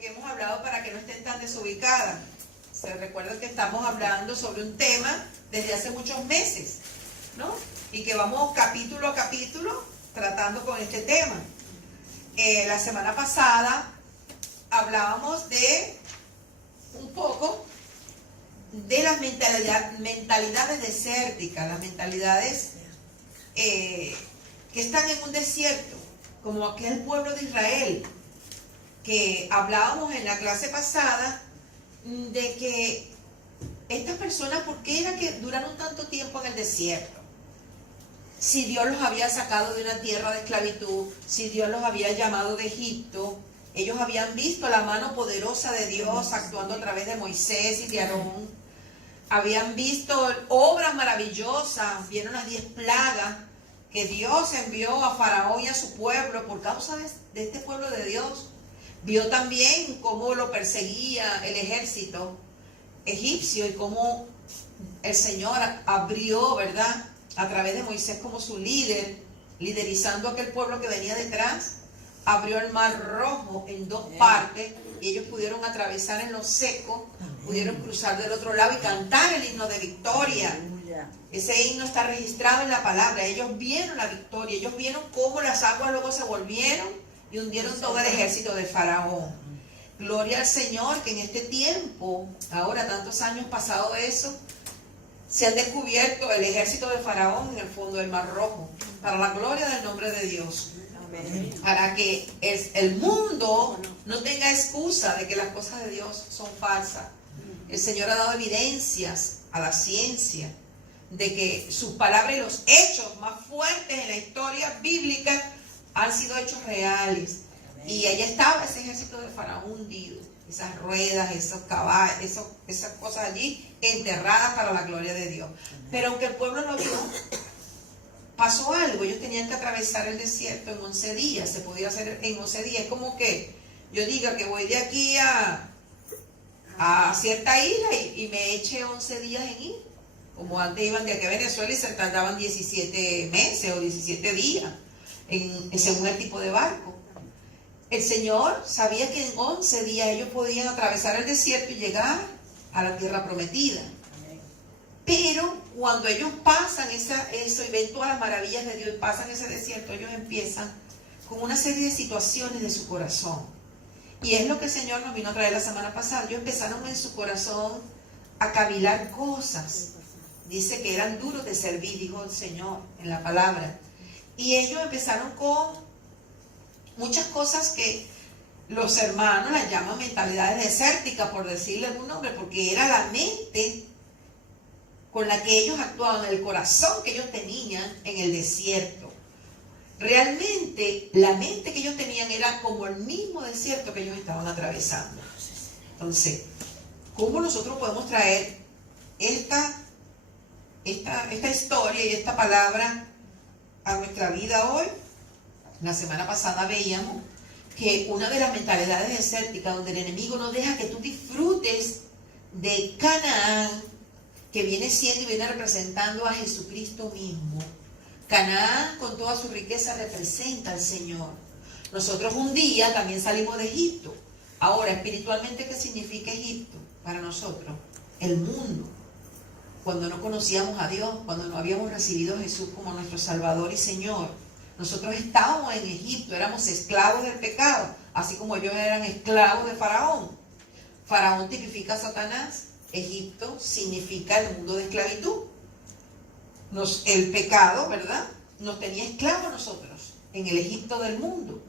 que hemos hablado para que no estén tan desubicadas. Se recuerdan que estamos hablando sobre un tema desde hace muchos meses, ¿no? Y que vamos capítulo a capítulo tratando con este tema. La semana pasada hablábamos de un poco de las mentalidades desérticas, las mentalidades que están en un desierto, como aquel pueblo de Israel, que hablábamos en la clase pasada de que estas personas, ¿por qué era que duraron tanto tiempo en el desierto? Si Dios los había sacado de una tierra de esclavitud, si Dios los había llamado de Egipto, ellos habían visto la mano poderosa de Dios actuando a través de Moisés y de Aarón, habían visto obras maravillosas, vieron las 10 plagas que Dios envió a Faraón y a su pueblo por causa de este pueblo de Dios. Vio también cómo lo perseguía el ejército egipcio y cómo el Señor abrió, ¿verdad?, a través de Moisés como su líder, liderizando a aquel pueblo que venía detrás, abrió el mar Rojo en 2 partes y ellos pudieron atravesar en lo seco, pudieron cruzar del otro lado y cantar el himno de victoria. Ese himno está registrado en la palabra. Ellos vieron la victoria, ellos vieron cómo las aguas luego se volvieron y hundieron todo el ejército de Faraón. Gloria al Señor, que en este tiempo, ahora tantos años pasado de eso, se han descubierto el ejército de Faraón en el fondo del Mar Rojo, para la gloria del nombre de Dios. Amén. Para que el mundo no tenga excusa de que las cosas de Dios son falsas. El Señor ha dado evidencias a la ciencia de que sus palabras y los hechos más fuertes en la historia bíblica han sido hechos reales. Y allá estaba ese ejército de Faraón hundido, esas ruedas, esos caballos, esas cosas allí enterradas para la gloria de Dios. Pero aunque el pueblo no vio, pasó algo. Ellos tenían que atravesar el desierto en 11 días. Se podía hacer en 11 días. Es como que yo diga que voy de aquí a cierta isla y me eche 11 días en ir. Como antes iban de aquí a Venezuela y se tardaban 17 meses o 17 días según el tipo de barco. El Señor sabía que en 11 días ellos podían atravesar el desierto y llegar a la tierra prometida. Pero cuando ellos pasan eso y ven todas las maravillas de Dios y pasan ese desierto, ellos empiezan con una serie de situaciones de su corazón. Y es lo que el Señor nos vino a traer la semana pasada. Ellos empezaron en su corazón a cavilar cosas. Dice que eran duros de servir, dijo el Señor en la palabra. Y ellos empezaron con muchas cosas que los hermanos las llaman mentalidades desérticas, por decirle algún nombre, porque era la mente con la que ellos actuaban, el corazón que ellos tenían en el desierto. Realmente, la mente que ellos tenían era como el mismo desierto que ellos estaban atravesando. Entonces, ¿cómo nosotros podemos traer esta historia y esta palabra a nuestra vida hoy? La semana pasada veíamos que una de las mentalidades desérticas donde el enemigo no deja que tú disfrutes de Canaán, que viene siendo y viene representando a Jesucristo mismo. Canaán con toda su riqueza representa al Señor. Nosotros un día también salimos de Egipto. Ahora, espiritualmente, ¿qué significa Egipto para nosotros? El mundo. Cuando no conocíamos a Dios, cuando no habíamos recibido a Jesús como nuestro Salvador y Señor, nosotros estábamos en Egipto, éramos esclavos del pecado, así como ellos eran esclavos de Faraón. Faraón tipifica a Satanás, Egipto significa el mundo de esclavitud. El pecado, ¿verdad?, nos tenía esclavos a nosotros en el Egipto del mundo.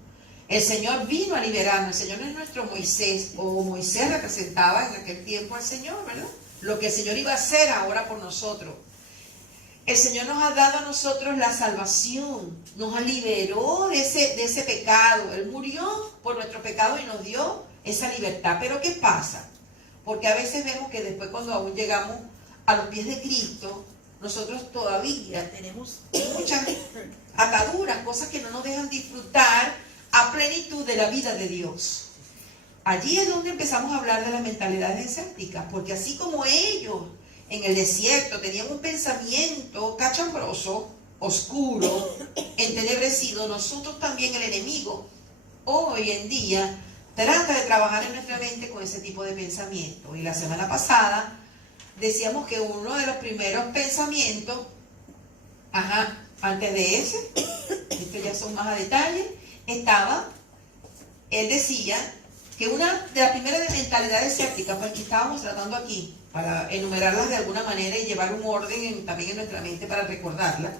El Señor vino a liberarnos. El Señor no es nuestro Moisés, o Moisés representaba en aquel tiempo al Señor, ¿verdad? Lo que el Señor iba a hacer ahora por nosotros. El Señor nos ha dado a nosotros la salvación, nos liberó de ese pecado. Él murió por nuestro pecado y nos dio esa libertad. Pero ¿qué pasa? Porque a veces vemos que después, cuando aún llegamos a los pies de Cristo, nosotros todavía tenemos muchas ataduras, cosas que no nos dejan disfrutar a plenitud de la vida de Dios. Allí es donde empezamos a hablar de las mentalidades desérticas, porque así como ellos en el desierto tenían un pensamiento cachambroso, oscuro, entenebrecido, nosotros también, el enemigo, hoy en día trata de trabajar en nuestra mente con ese tipo de pensamiento. Y la semana pasada decíamos que uno de los primeros pensamientos, antes de ese, esto ya son más a detalle, él decía que una de las primeras mentalidades escépticas, pues que estábamos tratando aquí, para enumerarlas de alguna manera y llevar un orden también en nuestra mente para recordarlas,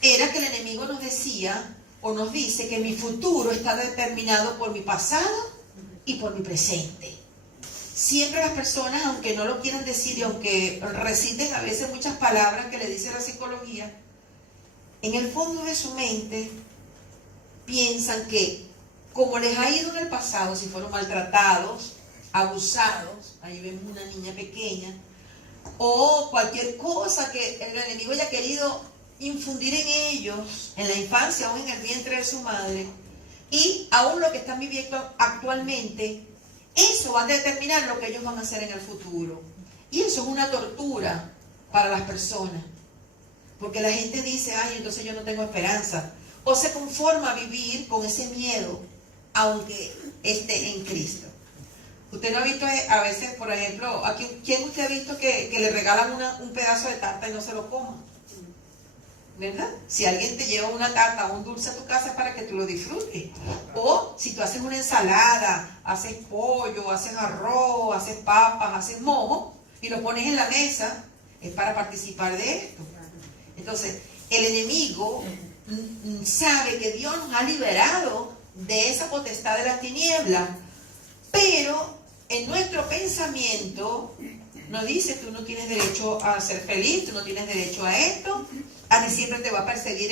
era que el enemigo nos decía o nos dice que mi futuro está determinado por mi pasado y por mi presente. Siempre las personas, aunque no lo quieran decir y aunque reciten a veces muchas palabras que le dice la psicología, en el fondo de su mente piensan que como les ha ido en el pasado, si fueron maltratados, abusados, ahí vemos una niña pequeña, o cualquier cosa que el enemigo haya querido infundir en ellos, en la infancia o en el vientre de su madre, y aún lo que están viviendo actualmente, eso va a determinar lo que ellos van a hacer en el futuro. Y eso es una tortura para las personas, porque la gente dice, ay, entonces yo no tengo esperanza, o se conforma a vivir con ese miedo, aunque esté en Cristo. Usted no ha visto a veces, por ejemplo, ¿quién usted ha visto que le regalan un pedazo de tarta y no se lo coma? ¿Verdad? Si alguien te lleva una tarta o un dulce a tu casa es para que tú lo disfrutes. O si tú haces una ensalada, haces pollo, haces arroz, haces papas, haces mojo y lo pones en la mesa, es para participar de esto. Entonces, el enemigo sabe que Dios nos ha liberado de esa potestad de las tinieblas, pero en nuestro pensamiento nos dice, tú no tienes derecho a ser feliz, tú no tienes derecho a esto, a ti siempre te va a perseguir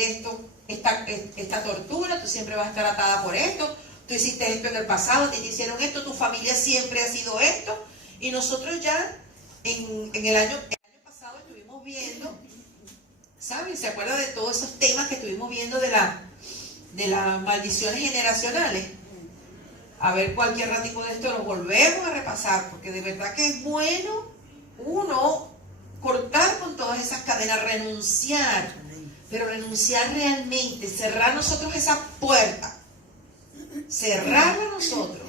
esta tortura, tú siempre vas a estar atada por esto, tú hiciste esto en el pasado, te hicieron esto, tu familia siempre ha sido esto. Y nosotros ya en el año pasado estuvimos viendo, ¿saben? ¿Se acuerdan de todos esos temas que estuvimos viendo de las maldiciones generacionales? A ver, cualquier ratico de esto lo volvemos a repasar, porque de verdad que es bueno uno cortar con todas esas cadenas, renunciar, pero renunciar realmente, cerrar nosotros esa puerta, cerrarla nosotros,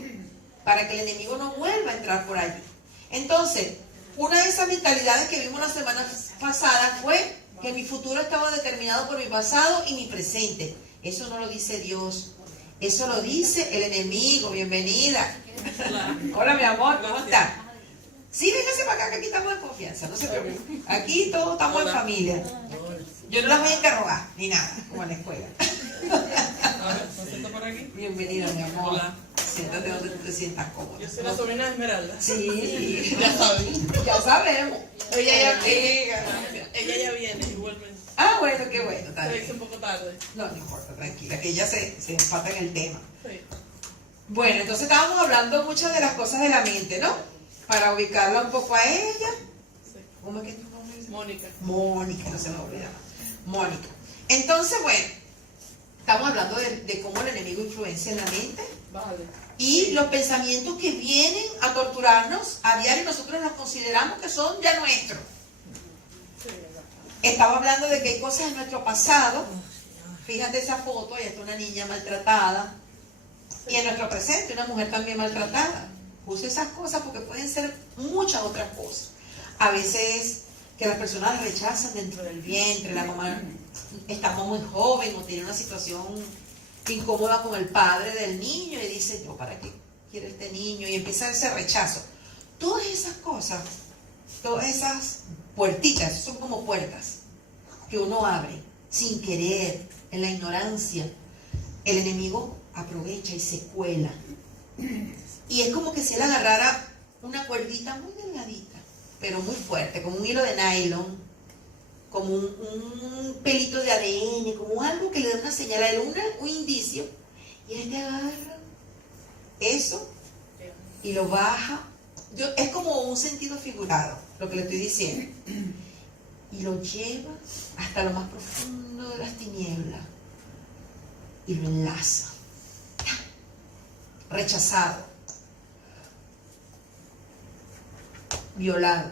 para que el enemigo no vuelva a entrar por allí. Entonces, una de esas mentalidades que vimos la semana pasada fue que mi futuro estaba determinado por mi pasado y mi presente. Eso no lo dice Dios, eso lo dice el enemigo. Bienvenida. Hola, hola mi amor, ¿cómo estás? Sí, véngase para acá, que aquí estamos en confianza, no se preocupe. Aquí todos estamos en familia. Yo no las voy a interrogar, ni nada, como en la escuela. ¿Me siento por aquí? Bienvenida, mi amor. Hola. Siéntate donde tú te sientas cómoda. Yo soy la sobrina de Esmeralda. Sí, Ya saben. ya sabemos. Ella ya viene igualmente. Ah, bueno, qué bueno. Se dice un poco tarde. No importa, tranquila, que ella se empata en el tema. Sí. Bueno, entonces estábamos hablando muchas de las cosas de la mente, ¿no? Para ubicarla un poco a ella. Sí. ¿Cómo es que es tu nombre? Mónica. Mónica, no se me olvida. Mónica. Entonces, bueno, estamos hablando de cómo el enemigo influencia en la mente. Vale. Y los pensamientos que vienen a torturarnos a diario nosotros los consideramos que son ya nuestros. Sí, verdad. Estaba hablando de que hay cosas en nuestro pasado. Fíjate esa foto, ahí está una niña maltratada. Y en nuestro presente una mujer también maltratada. Puse esas cosas porque pueden ser muchas otras cosas. A veces que las personas rechazan dentro del vientre, la mamá estamos muy joven o tiene una situación incómoda con el padre del niño y dice, yo para qué quiero este niño, y empieza ese rechazo. Todas esas cosas, todas esas puertitas, son como puertas que uno abre sin querer, en la ignorancia. El enemigo aprovecha y se cuela. Y es como que si él agarrara una cuerdita muy delgadita, pero muy fuerte, como un hilo de nylon, como un pelito de ADN, como algo que le da una señal a él, un indicio, y él te agarra eso y lo baja. Es como un sentido figurado, lo que le estoy diciendo. Y lo lleva hasta lo más profundo de las tinieblas y lo enlaza. Rechazado, violado,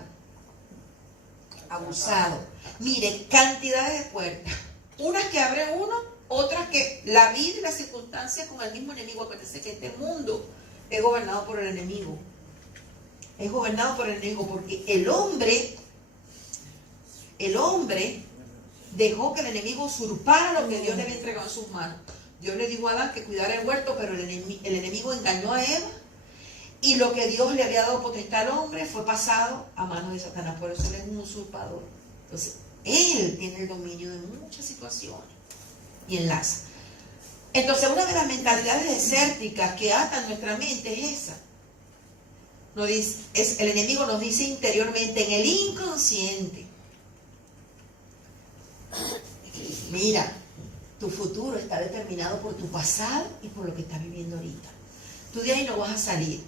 abusado. Mire, cantidades de puertas. Unas que abre uno, otras que la vida y las circunstancias con el mismo enemigo. Acuérdense que este mundo es gobernado por el enemigo. Es gobernado por el enemigo porque el hombre dejó que el enemigo usurpara lo que Dios le había entregado en sus manos. Dios le dijo a Adán que cuidara el huerto, pero el enemigo engañó a Eva, y lo que Dios le había dado potestad al hombre fue pasado a manos de Satanás. Por eso él es un usurpador. Entonces, él tiene el dominio de muchas situaciones y enlaza. Entonces, una de las mentalidades desérticas que atan nuestra mente es esa. El enemigo nos dice interiormente, en el inconsciente: mira, tu futuro está determinado por tu pasado y por lo que estás viviendo ahorita. Tú de ahí no vas a salir.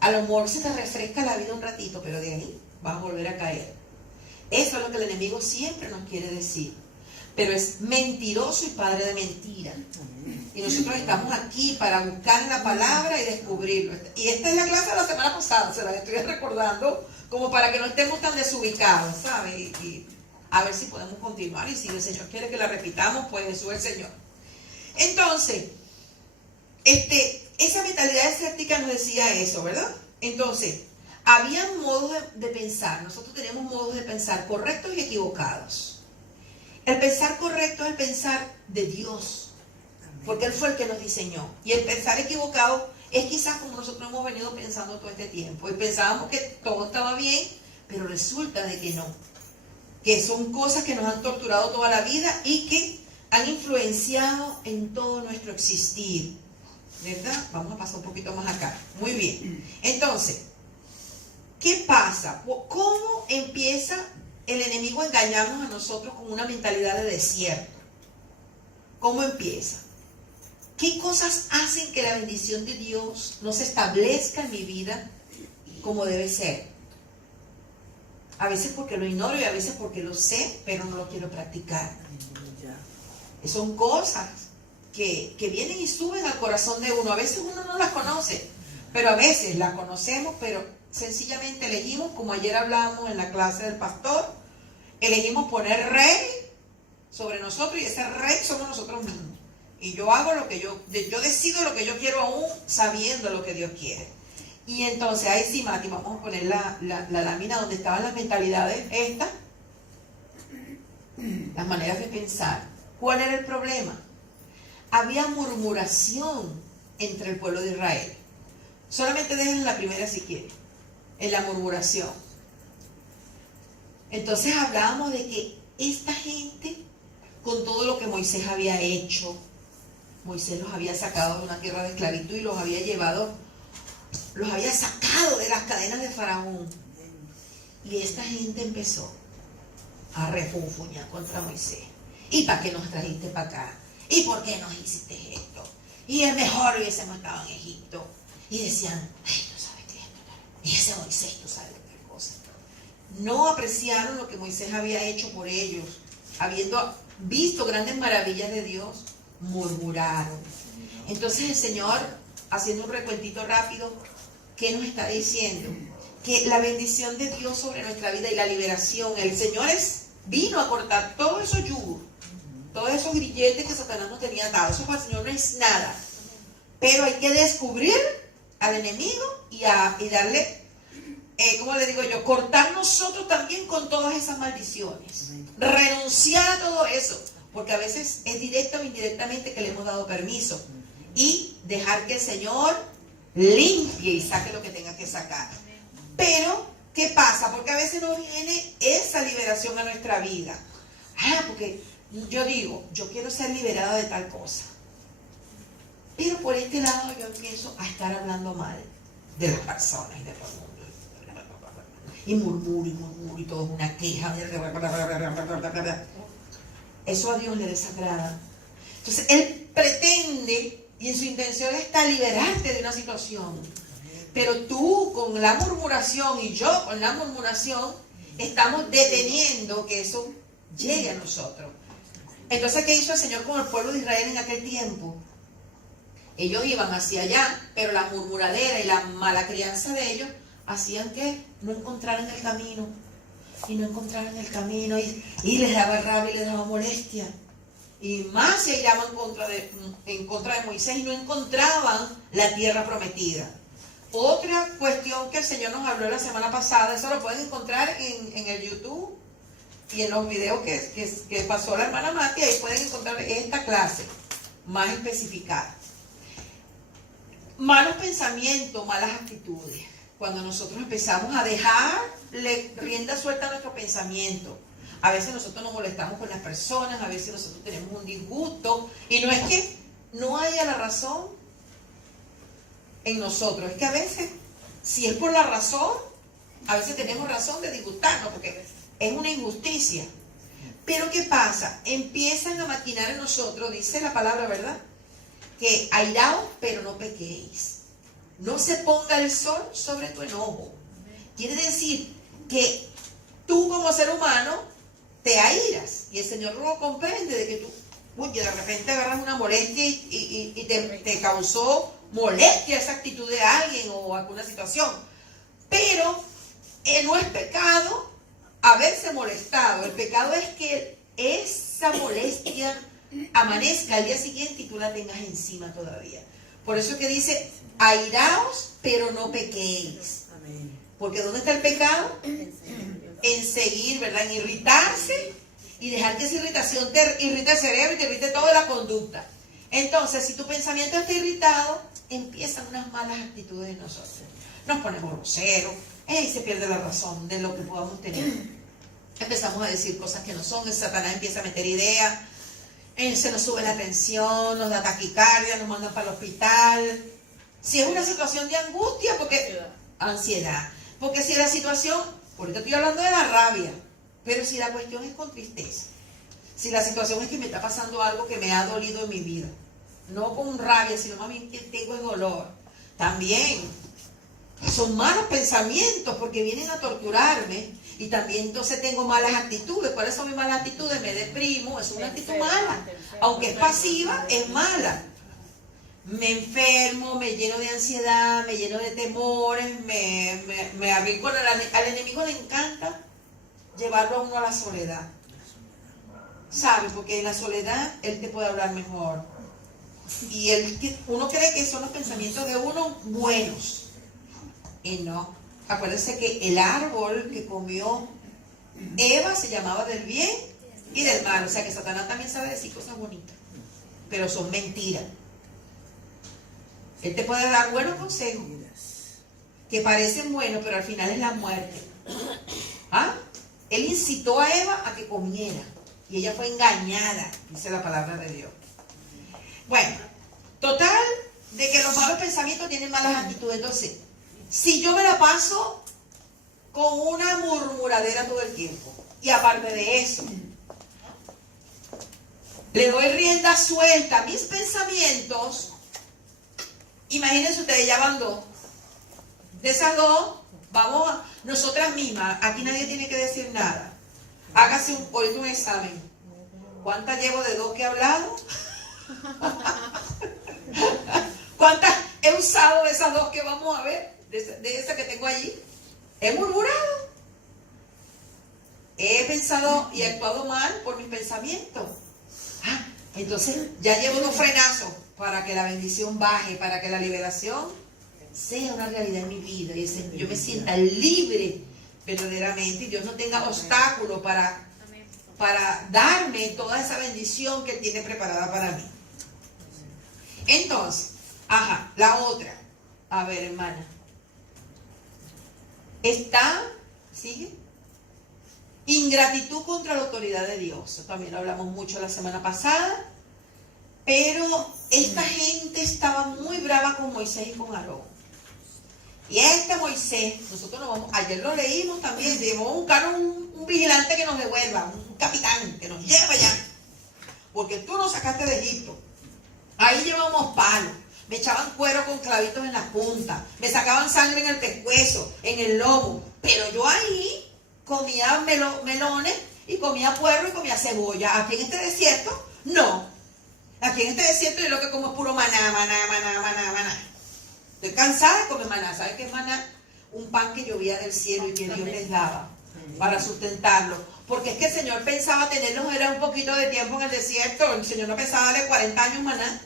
A lo mejor se te refresca la vida un ratito, pero de ahí vas a volver a caer. Eso es lo que el enemigo siempre nos quiere decir. Pero es mentiroso y padre de mentira. Y nosotros estamos aquí para buscar la palabra y descubrirlo. Y esta es la clase de la semana pasada, se la estoy recordando, como para que no estemos tan desubicados, ¿sabes? Y a ver si podemos continuar. Y si el Señor quiere que la repitamos, pues Jesús es el Señor. Entonces, esa mentalidad desértica nos decía eso, ¿verdad? Entonces, había modos de pensar. Nosotros tenemos modos de pensar correctos y equivocados. El pensar correcto es el pensar de Dios, porque Él fue el que nos diseñó. Y el pensar equivocado es quizás como nosotros hemos venido pensando todo este tiempo. Y pensábamos que todo estaba bien, pero resulta de que no. Que son cosas que nos han torturado toda la vida y que han influenciado en todo nuestro existir. ¿Verdad? Vamos a pasar un poquito más acá. Muy bien. Entonces, ¿qué pasa? ¿Cómo empieza el enemigo a engañarnos a nosotros con una mentalidad de desierto? ¿Cómo empieza? ¿Qué cosas hacen que la bendición de Dios no se establezca en mi vida como debe ser? A veces porque lo ignoro y a veces porque lo sé, pero no lo quiero practicar. Son cosas que vienen y suben al corazón de uno. A veces uno no las conoce, pero a veces las conocemos, pero sencillamente elegimos, como ayer hablábamos en la clase del pastor, elegimos poner rey sobre nosotros y ese rey somos nosotros mismos. Y yo hago lo que yo decido lo que yo quiero aún sabiendo lo que Dios quiere. Y entonces ahí sí, Mati, vamos a poner la lámina donde estaban las mentalidades estas, las maneras de pensar. ¿Cuál era el problema? Había murmuración entre el pueblo de Israel. Solamente dejen la primera si quieren, en la murmuración. Entonces hablábamos de que esta gente, con todo lo que Moisés había hecho, Moisés los había sacado de una tierra de esclavitud y los había sacado de las cadenas de Faraón. Y esta gente empezó a refunfuñar contra Moisés. ¿Y para qué nos trajiste para acá? ¿Y por qué nos hiciste esto? Y es mejor hubiésemos estado en Egipto. Y decían, ay, tú sabes qué es. Y ese Moisés, tú sabes qué cosa. No apreciaron lo que Moisés había hecho por ellos. Habiendo visto grandes maravillas de Dios, murmuraron. Entonces el Señor, haciendo un recuentito rápido, ¿qué nos está diciendo? Que la bendición de Dios sobre nuestra vida y la liberación, el Señor vino a cortar todos esos yugos, todos esos grilletes que Satanás nos tenía atados. Eso para el Señor no es nada. Pero hay que descubrir al enemigo y darle, ¿cómo le digo yo? Cortar nosotros también con todas esas maldiciones. Renunciar a todo eso. Porque a veces es directa o indirectamente que le hemos dado permiso. Y dejar que el Señor limpie y saque lo que tenga que sacar. Pero, ¿qué pasa? Porque a veces no viene esa liberación a nuestra vida. Porque yo digo, yo quiero ser liberada de tal cosa. Pero por este lado yo empiezo a estar hablando mal de las personas y de todo el mundo. Y murmuro y todo es una queja. Eso a Dios le desagrada. Entonces Él pretende, y en su intención está liberarte de una situación. Pero tú con la murmuración y yo con la murmuración estamos deteniendo que eso llegue a nosotros. Entonces, ¿qué hizo el Señor con el pueblo de Israel en aquel tiempo? Ellos iban hacia allá, pero la murmuradera y la mala crianza de ellos hacían que no encontraran el camino. Y no encontraran el camino y les daba rabia y les daba molestia. Y más se iraban en contra de Moisés y no encontraban la tierra prometida. Otra cuestión que el Señor nos habló la semana pasada, eso lo pueden encontrar en el YouTube y en los videos que pasó la hermana Mati, ahí pueden encontrar esta clase más especificada. Malos pensamientos, malas actitudes. Cuando nosotros empezamos a dejarle rienda suelta a nuestro pensamiento, a veces nosotros nos molestamos con las personas, a veces nosotros tenemos un disgusto, y no es que no haya la razón en nosotros, es que a veces, si es por la razón, a veces tenemos razón de disgustarnos, porque es una injusticia. Pero ¿qué pasa? Empiezan a maquinar en nosotros, dice la palabra, ¿verdad? Que airaos, pero no pequéis. No se ponga el sol sobre tu enojo. Quiere decir que tú como ser humano te airas, y el Señor lo comprende de que tú, de repente agarras una molestia y te causó molestia esa actitud de alguien o alguna situación. Pero no es pecado haberse molestado. El pecado es que esa molestia amanezca al día siguiente y tú la tengas encima todavía. Por eso es que dice, airaos, pero no pequéis. Porque ¿dónde está el pecado? En seguir, ¿verdad? En irritarse y dejar que esa irritación te irrite el cerebro y te irrite toda la conducta. Entonces, si tu pensamiento está irritado, empiezan unas malas actitudes en nosotros. Nos ponemos groseros, y se pierde la razón de lo que podamos tener. Empezamos a decir cosas que no son, el Satanás empieza a meter ideas, se nos sube la tensión, nos da taquicardia, nos mandan para el hospital. Si es una situación de angustia, porque ansiedad, porque si la situación, ahorita estoy hablando de la rabia, pero si la cuestión es con tristeza, si la situación es que me está pasando algo que me ha dolido en mi vida, no con rabia, sino más bien que tengo el dolor, también son malos pensamientos porque vienen a torturarme, y también entonces tengo malas actitudes. ¿Cuáles son mis malas actitudes? Me deprimo, es una actitud mala, aunque es pasiva, es mala. Me enfermo, me lleno de ansiedad, me lleno de temores, me arriesgo. Al enemigo le encanta llevarlo a uno a la soledad, ¿sabe? Porque en la soledad él te puede hablar mejor, y uno cree que son los pensamientos de uno buenos, y no. Acuérdense que el árbol que comió Eva se llamaba del bien y del mal. O sea que Satanás también sabe decir cosas bonitas, pero son mentiras. Él te puede dar buenos consejos que parecen buenos, pero al final es la muerte. ¿Ah? Él incitó a Eva a que comiera, y ella fue engañada, dice la palabra de Dios. Bueno, total, de que los malos pensamientos tienen malas actitudes. Entonces, si yo me la paso con una murmuradera todo el tiempo, y aparte de eso, le doy rienda suelta a mis pensamientos, imagínense ustedes, ya van dos. De esas dos, vamos a nosotras mismas, aquí nadie tiene que decir nada. Hágase ahorita un examen. ¿Cuántas llevo de dos que he hablado? ¿Cuántas he usado de esas dos que vamos a ver? De esa que tengo allí. He murmurado. He pensado y actuado mal por mis pensamientos. Entonces ya llevo dos frenazos para que la bendición baje, para que la liberación sea una realidad en mi vida, y yo me sienta libre verdaderamente, y Dios no tenga obstáculos para darme toda esa bendición que Él tiene preparada para mí. Entonces, la otra, a ver, hermana, sigue, ingratitud contra la autoridad de Dios. Eso también lo hablamos mucho la semana pasada, pero esta gente estaba muy brava con Moisés y con Aarón. Y Moisés, nosotros ayer lo leímos también, llevó un vigilante que nos devuelva, un capitán que nos lleva allá, porque tú nos sacaste de Egipto. Ahí llevamos palos, me echaban cuero con clavitos en la punta, me sacaban sangre en el pescuezo, en el lomo, pero yo ahí comía melones y comía puerro y comía cebolla. Aquí en este desierto, no. Aquí en este desierto yo lo que como es puro maná. Estoy cansada de comer maná. ¿Sabes qué es maná? Un pan que llovía del cielo y que Dios les daba para sustentarlo. Porque es que el Señor pensaba tenerlos, era un poquito de tiempo en el desierto. El Señor no pensaba darle 40 años maná.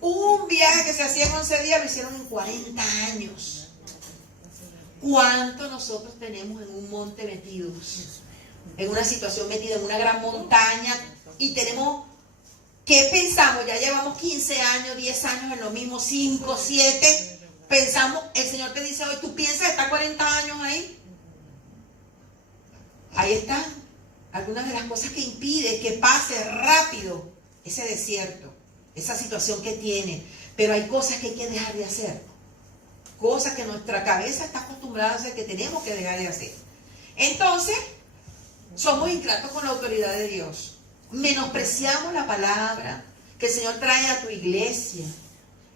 Un viaje que se hacía en 11 días lo hicieron en 40 años. ¿Cuánto nosotros tenemos en un monte metidos? En una situación metida en una gran montaña y tenemos, ¿qué pensamos? Ya llevamos 15 años, 10 años en lo mismo, 5, 7. Pensamos, el Señor te dice hoy, ¿tú piensas estar 40 años ahí? Ahí están algunas de las cosas que impiden que pase rápido ese desierto, esa situación que tiene. Pero hay cosas que hay que dejar de hacer. Cosas que nuestra cabeza está acostumbrada a hacer, que tenemos que dejar de hacer. Entonces, somos ingratos con la autoridad de Dios. Menospreciamos la palabra que el Señor trae a tu iglesia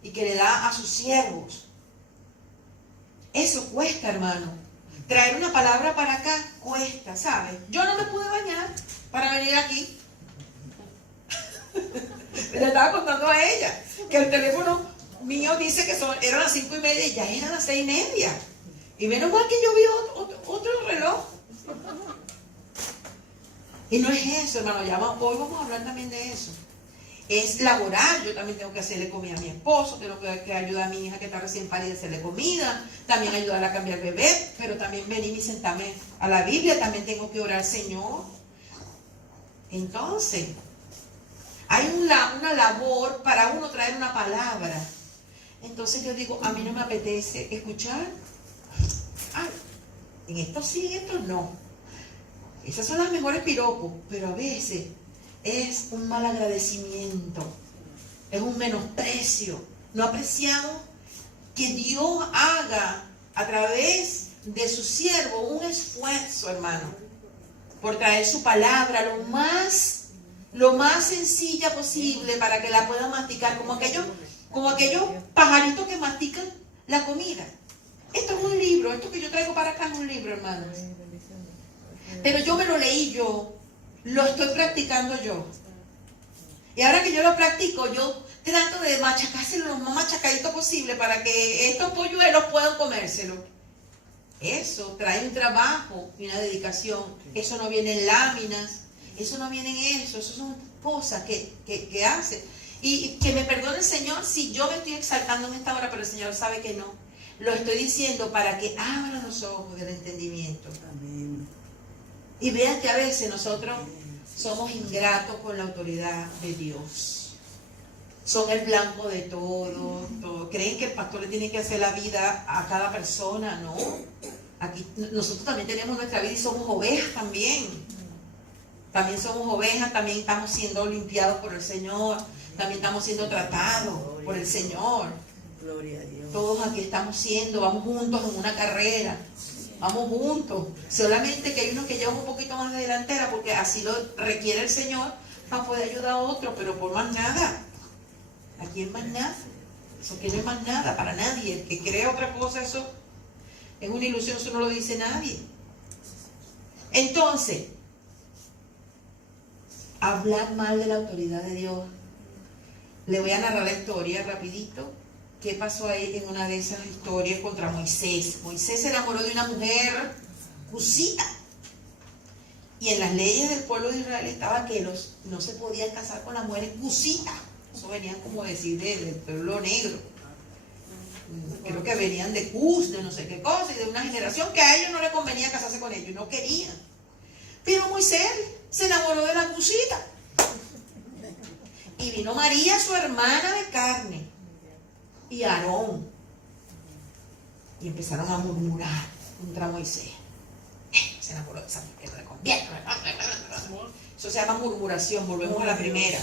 y que le da a sus siervos. Eso cuesta, hermano. Traer una palabra para acá cuesta, ¿sabes? Yo no me pude bañar para venir aquí. Le estaba contando a ella que el teléfono mío dice que eran las 5:30 y ya eran las 6:30. Y menos mal que yo vi otro reloj. Y no es eso, hermano. Hoy vamos a hablar también de eso. Es laboral. Yo también tengo que hacerle comida a mi esposo, tengo que ayudar a mi hija que está recién parida a hacerle comida, también ayudarla a cambiar bebé, pero también venir y sentarme a la Biblia, también tengo que orar al Señor. Entonces, hay una labor para uno traer una palabra. Entonces yo digo, a mí no me apetece escuchar. Ay, en esto sí, en esto no. Esas son las mejores piropos, pero a veces es un mal agradecimiento, es un menosprecio. No apreciamos que Dios haga a través de su siervo un esfuerzo, hermano, por traer su palabra lo más sencilla posible para que la puedan masticar, como aquellos pajaritos que mastican la comida. Esto es un libro, esto que yo traigo para acá es un libro, hermanos. Pero yo me lo leí yo, lo estoy practicando yo. Y ahora que yo lo practico, yo trato de machacárselo lo más machacadito posible para que estos polluelos puedan comérselo. Eso trae un trabajo y una dedicación. Eso no viene en láminas, eso no viene en eso son cosas que hace. Y que me perdone el Señor si yo me estoy exaltando en esta hora, pero el Señor sabe que no. Lo estoy diciendo para que abran los ojos del entendimiento. Amén. Y vean que a veces nosotros somos ingratos con la autoridad de Dios. Son el blanco de todo. Creen que el pastor le tiene que hacer la vida a cada persona. No. Aquí nosotros también tenemos nuestra vida y somos ovejas también. También somos ovejas, también estamos siendo limpiados por el Señor. También estamos siendo tratados por el Señor. Gloria a Dios. Todos aquí estamos vamos juntos en una carrera. Vamos juntos. Solamente que hay unos que llevan un poquito más de delantera porque así lo requiere el Señor para poder ayudar a otro, pero por más nada. Aquí es más nada. Eso que no es más nada para nadie. El que cree otra cosa, eso es una ilusión, eso no lo dice nadie. Entonces, hablar mal de la autoridad de Dios. Le voy a narrar la historia rapidito. ¿Qué pasó ahí en una de esas historias contra Moisés? Moisés se enamoró de una mujer cusita. Y en las leyes del pueblo de Israel estaba que no se podían casar con las mujeres cusitas. Eso venían como decir del pueblo negro. Creo que venían de Cus, de no sé qué cosa, y de una generación que a ellos no les convenía casarse con ellos, no querían. Pero Moisés se enamoró de la cusita. Y vino María, su hermana de carne, y Aarón, y empezaron a murmurar contra Moisés. Se enamoró de esa mujer, le conviene. Eso se llama murmuración. Volvemos a la primera.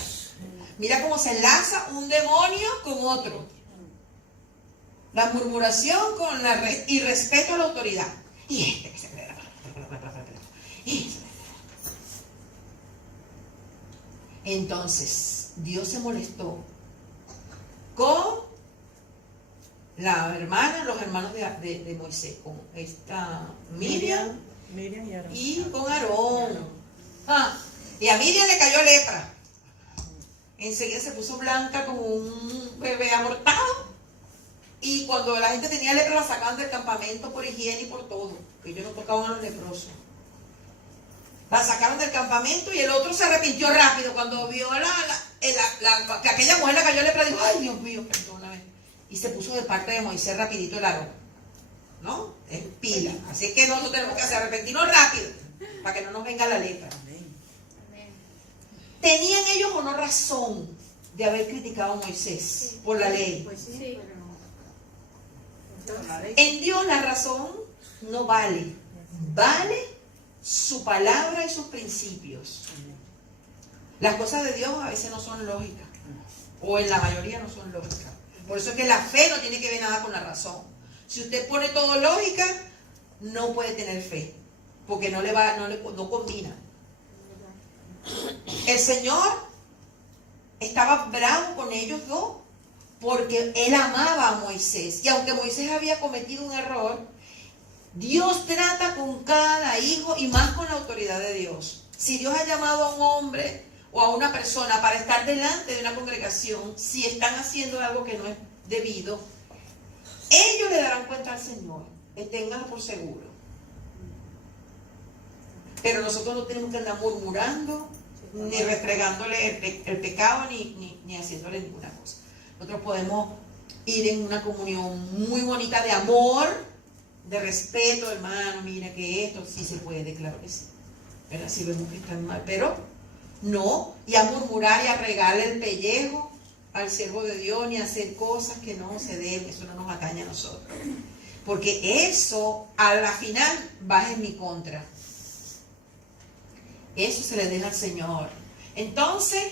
Mira cómo se enlaza un demonio con otro. La murmuración con la irrespeto a la autoridad. Y este que se cree. Entonces, Dios se molestó con la hermana, los hermanos de Moisés, con esta Miriam y Aarón. Y con Aarón. Y a Miriam le cayó lepra. Enseguida se puso blanca como un bebé abortado. Y cuando la gente tenía lepra la sacaban del campamento por higiene y por todo. Que ellos no tocaban a los leprosos. La sacaron del campamento y el otro se arrepintió rápido cuando vio que aquella mujer la cayó lepra. Dijo, ay Dios mío, perdóname. Y se puso de parte de Moisés rapidito el arón. ¿No? Es pila. Así que nosotros tenemos que hacer arrepentirnos rápido para que no nos venga la lepra. ¿Tenían ellos o no razón de haber criticado a Moisés por la ley? Pues sí, En Dios la razón no vale. Vale su palabra y sus principios. Las cosas de Dios a veces no son lógicas. O en la mayoría no son lógicas. Por eso es que la fe no tiene que ver nada con la razón. Si usted pone todo lógica, no puede tener fe. Porque no combina. El Señor estaba bravo con ellos dos porque Él amaba a Moisés. Y aunque Moisés había cometido un error, Dios trata con cada hijo y más con la autoridad de Dios. Si Dios ha llamado a un hombre o a una persona para estar delante de una congregación, si están haciendo algo que no es debido, ellos le darán cuenta al Señor. Ténganlo por seguro. Pero nosotros no tenemos que andar murmurando, ni restregándole el pecado, ni haciéndole ninguna cosa. Nosotros podemos ir en una comunión muy bonita de amor, de respeto, hermano. Mira que esto sí se puede, claro que sí. ¿Verdad? Si vemos que están mal, pero no, y a murmurar y a regarle el pellejo al siervo de Dios, ni a hacer cosas que no se deben. Eso no nos atañe a nosotros. Porque eso, a la final, va en mi contra. Eso se le deja al Señor. Entonces,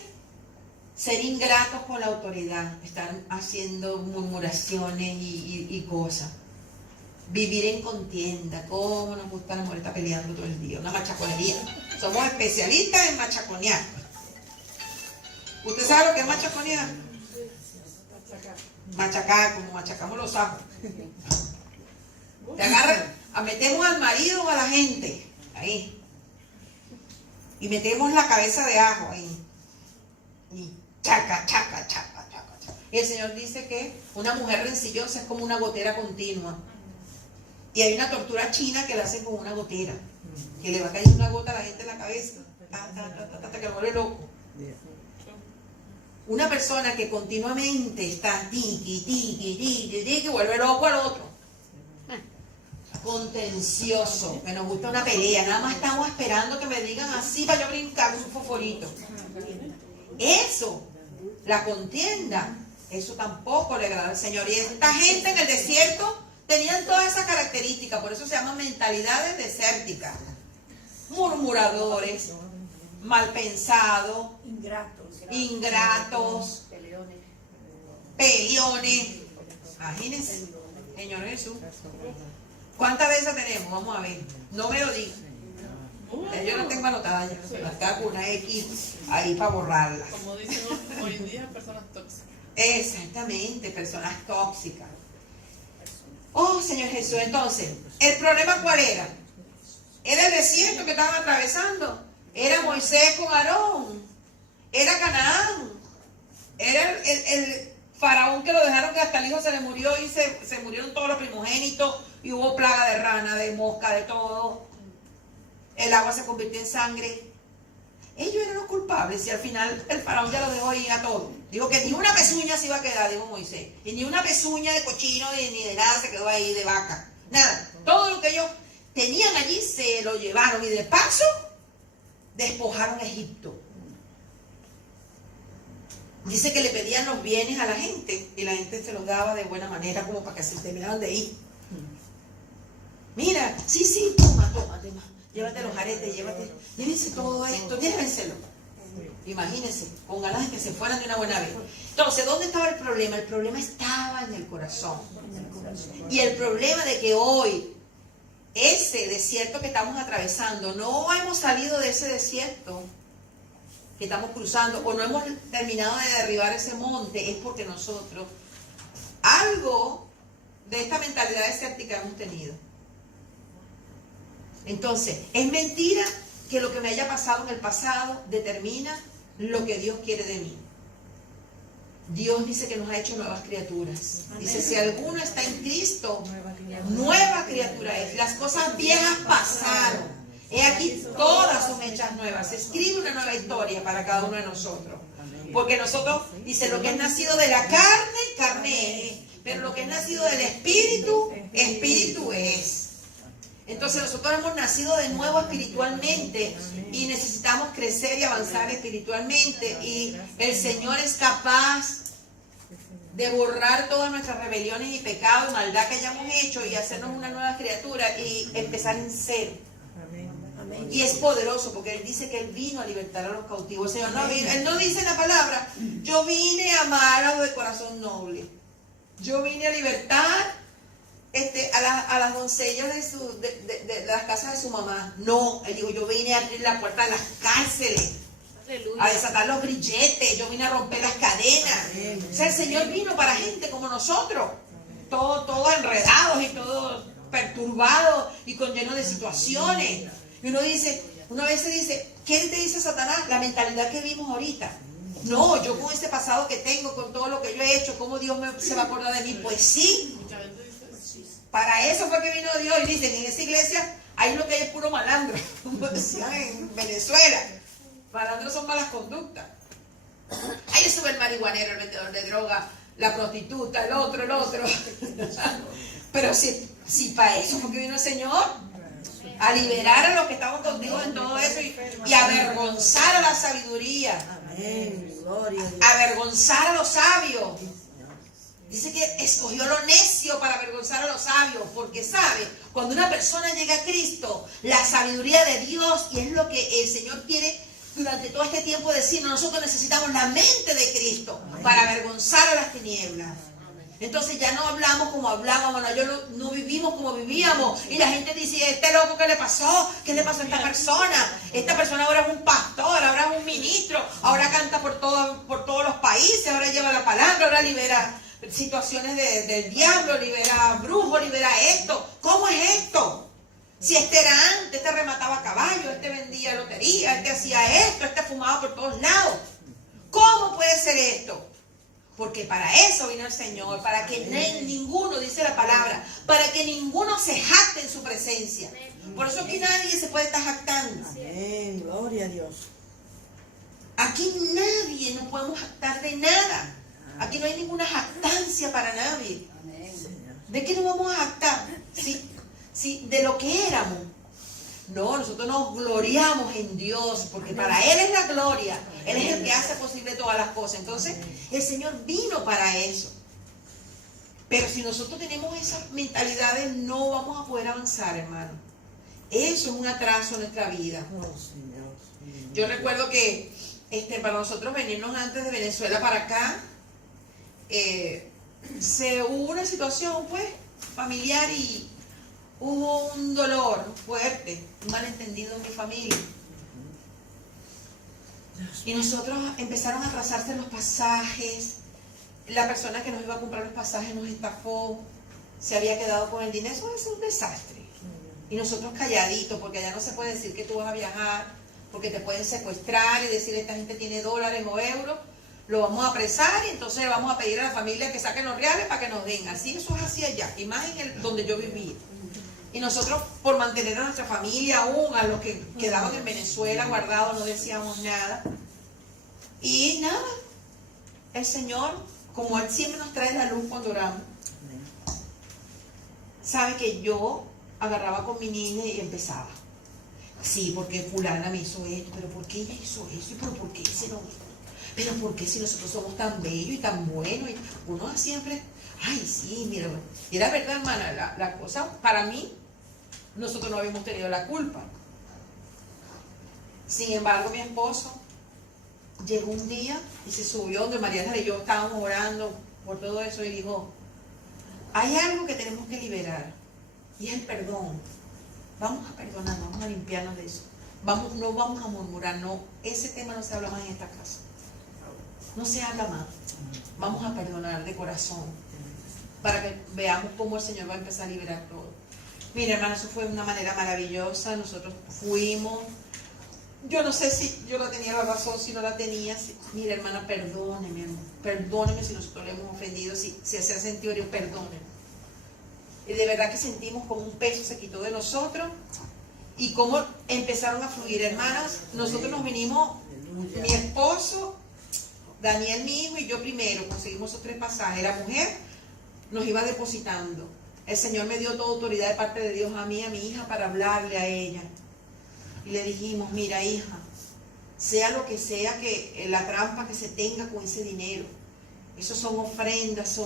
ser ingratos con la autoridad, estar haciendo murmuraciones y cosas. Vivir en contienda. ¿Cómo nos gusta la mujer estar peleando todo el día? Una machaconería. Somos especialistas en machaconear. ¿Usted sabe lo que es machaconear? Machacar, como machacamos los ajos. Te agarran, metemos al marido o a la gente. Ahí. Y metemos la cabeza de ajo ahí. Y chaca, chaca, chaca, chaca, chaca. Y el Señor dice que una mujer rencillosa es como una gotera continua. Y hay una tortura china que la hacen con una gotera. Que le va a caer una gota a la gente en la cabeza. Hasta que lo vuelve loco. Una persona que continuamente está que vuelve loco al otro. Contencioso, que nos gusta una pelea, nada más estamos esperando que me digan así para yo brincar un fosforito. Eso, la contienda, eso tampoco le agrada al Señor. Y esta gente en el desierto tenían todas esas características, por eso se llaman mentalidades desérticas. Murmuradores, malpensados, ingratos, peleones. Imagínense, Señor Jesús. ¿Cuántas de esas tenemos? Vamos a ver. No me lo digan. Yo no tengo anotada ya. Las cago una X ahí para borrarlas. Como dicen hoy en día, personas tóxicas. Exactamente, personas tóxicas. Oh, Señor Jesús. Entonces, ¿el problema cuál era? Era el desierto que estaban atravesando. Era Moisés con Aarón. Era Canaán. Era el faraón que lo dejaron que hasta el hijo se le murió y se murieron todos los primogénitos. Y hubo plaga de rana, de mosca, de todo. El agua se convirtió en sangre. Ellos eran los culpables y al final el faraón ya lo dejó ir a todo. Dijo que ni una pezuña se iba a quedar, dijo Moisés. Y ni una pezuña de cochino ni de nada se quedó ahí, de vaca. Nada. Todo lo que ellos tenían allí se lo llevaron y de paso despojaron a Egipto. Dice que le pedían los bienes a la gente y la gente se los daba de buena manera como para que se terminaran de ir. Mira, sí, toma, llévate los aretes, llévense todo esto, llévenselo. Imagínense, con ganas de que se fueran de una buena vez. Entonces, ¿dónde estaba el problema? El problema estaba en el corazón. Y el problema de que hoy, ese desierto que estamos atravesando, no hemos salido de ese desierto que estamos cruzando, o no hemos terminado de derribar ese monte, es porque nosotros algo de esta mentalidad desértica hemos tenido. Entonces, es mentira que lo que me haya pasado en el pasado determina lo que Dios quiere de mí. Dios dice que nos ha hecho nuevas criaturas. Dice, si alguno está en Cristo, nueva criatura es. Las cosas viejas pasaron. He aquí todas son hechas nuevas. Se escribe una nueva historia para cada uno de nosotros. Porque nosotros, dice, lo que es nacido de la carne, carne es. Pero lo que es nacido del Espíritu, Espíritu es. Entonces nosotros hemos nacido de nuevo espiritualmente y necesitamos crecer y avanzar espiritualmente. Y el Señor es capaz de borrar todas nuestras rebeliones y pecados y maldad que hayamos hecho y hacernos una nueva criatura y empezar en cero. Y es poderoso porque Él dice que Él vino a libertar a los cautivos. El Señor no vino, Él no dice en la palabra, yo vine a amar a los de corazón noble. Yo vine a libertar a las doncellas de las casas de su mamá. No, Él dijo, yo vine a abrir la puerta de las cárceles. Aleluya. A desatar los grilletes, yo vine a romper las cadenas. O sea, el Señor vino para gente como nosotros, todos enredados y todos perturbados y con lleno de situaciones. Y uno a veces dice, ¿qué te dice Satanás? La mentalidad que vimos ahorita. No, yo con ese pasado que tengo, con todo lo que yo he hecho, ¿cómo Dios se va a acordar de mí? Pues sí. Para eso fue que vino Dios. Y dicen, en esa iglesia, ahí lo que hay es puro malandro, como decían en Venezuela. Malandros son malas conductas. Ahí sube el marihuanero, el vendedor de droga, la prostituta, el otro. Pero si para eso fue que vino el Señor, a liberar a los que estaban contigo en todo eso y avergonzar a la sabiduría. Amén. Gloria a Dios. Avergonzar a los sabios. Dice que escogió lo necio para avergonzar a los sabios, porque sabe, cuando una persona llega a Cristo, la sabiduría de Dios, y es lo que el Señor quiere durante todo este tiempo decirnos, nosotros necesitamos la mente de Cristo para avergonzar a las tinieblas. Entonces ya no hablamos como hablábamos, no vivimos como vivíamos. Y la gente dice, este loco, ¿qué le pasó? ¿Qué le pasó a esta persona? Esta persona ahora es un pastor, ahora es un ministro, ahora canta por todos los países, ahora lleva la palabra, ahora libera situaciones del diablo, libera brujos, libera esto. ¿Cómo es esto? Si este era antes, este remataba caballos, este vendía lotería, este hacía esto, este fumaba por todos lados. ¿Cómo puede ser esto? Porque para eso vino el Señor, para que ninguno, dice la palabra, para que ninguno se jacte en su presencia. Por eso aquí nadie se puede estar jactando. Amén, gloria a Dios. Aquí nadie nos podemos jactar de nada. Aquí no hay ninguna jactancia para nadie. ¿De qué nos vamos a jactar? Si de lo que éramos. No, nosotros nos gloriamos en Dios, porque para Él es la gloria. Él es el que hace posible todas las cosas. Entonces, el Señor vino para eso. Pero si nosotros tenemos esas mentalidades, no vamos a poder avanzar, hermano. Eso es un atraso en nuestra vida. Yo recuerdo que para nosotros venirnos antes de Venezuela para acá, hubo una situación, pues, familiar y hubo un dolor fuerte, un malentendido en mi familia. Y nosotros empezaron a atrasarse los pasajes. La persona que nos iba a comprar los pasajes nos estafó. Se había quedado con el dinero. Eso es un desastre. Y nosotros calladitos, porque allá no se puede decir que tú vas a viajar, porque te pueden secuestrar y decir esta gente tiene dólares o euros. Lo vamos a apresar y entonces le vamos a pedir a la familia que saquen los reales para que nos den. Así, eso es así allá. Y más donde yo vivía. Y nosotros, por mantener a nuestra familia aún, a los que quedaban en Venezuela guardados, no decíamos nada. Y nada, el Señor, como Él siempre nos trae la luz cuando oramos, sabe que yo agarraba con mi niña y empezaba. Sí, porque fulana me hizo esto, pero ¿por qué ella hizo eso? ¿Pero por qué hicieron esto? ¿Pero por qué si nosotros somos tan bellos y tan buenos? Y uno siempre, ay, sí, mira. Y era verdad, hermana, la cosa, para mí, nosotros no habíamos tenido la culpa. Sin embargo, mi esposo llegó un día y se subió donde Mariana y yo estábamos orando por todo eso y dijo, hay algo que tenemos que liberar y es el perdón. Vamos a perdonar, vamos a limpiarnos de eso. No vamos a murmurar, no, ese tema no se habla más en esta casa. No se habla más. Vamos a perdonar de corazón para que veamos cómo el Señor va a empezar a liberar todo. Mira, hermano, eso fue de una manera maravillosa. Nosotros fuimos. Yo no sé si yo la tenía la razón, si no la tenía. Mira, hermana, perdóneme, hermano. Perdóneme si nosotros le hemos ofendido, si se ha sentido herido, perdóneme. Y de verdad que sentimos como un peso se quitó de nosotros. y cómo empezaron a fluir. Hermanas, nosotros nos vinimos, mi esposo, Daniel, mi hijo, y yo primero, conseguimos esos 3 pasajes. La mujer nos iba depositando. El Señor me dio toda autoridad de parte de Dios a mí, a mi hija, para hablarle a ella. Y le dijimos, mira, hija, sea lo que sea que la trampa que se tenga con ese dinero, eso son ofrendas,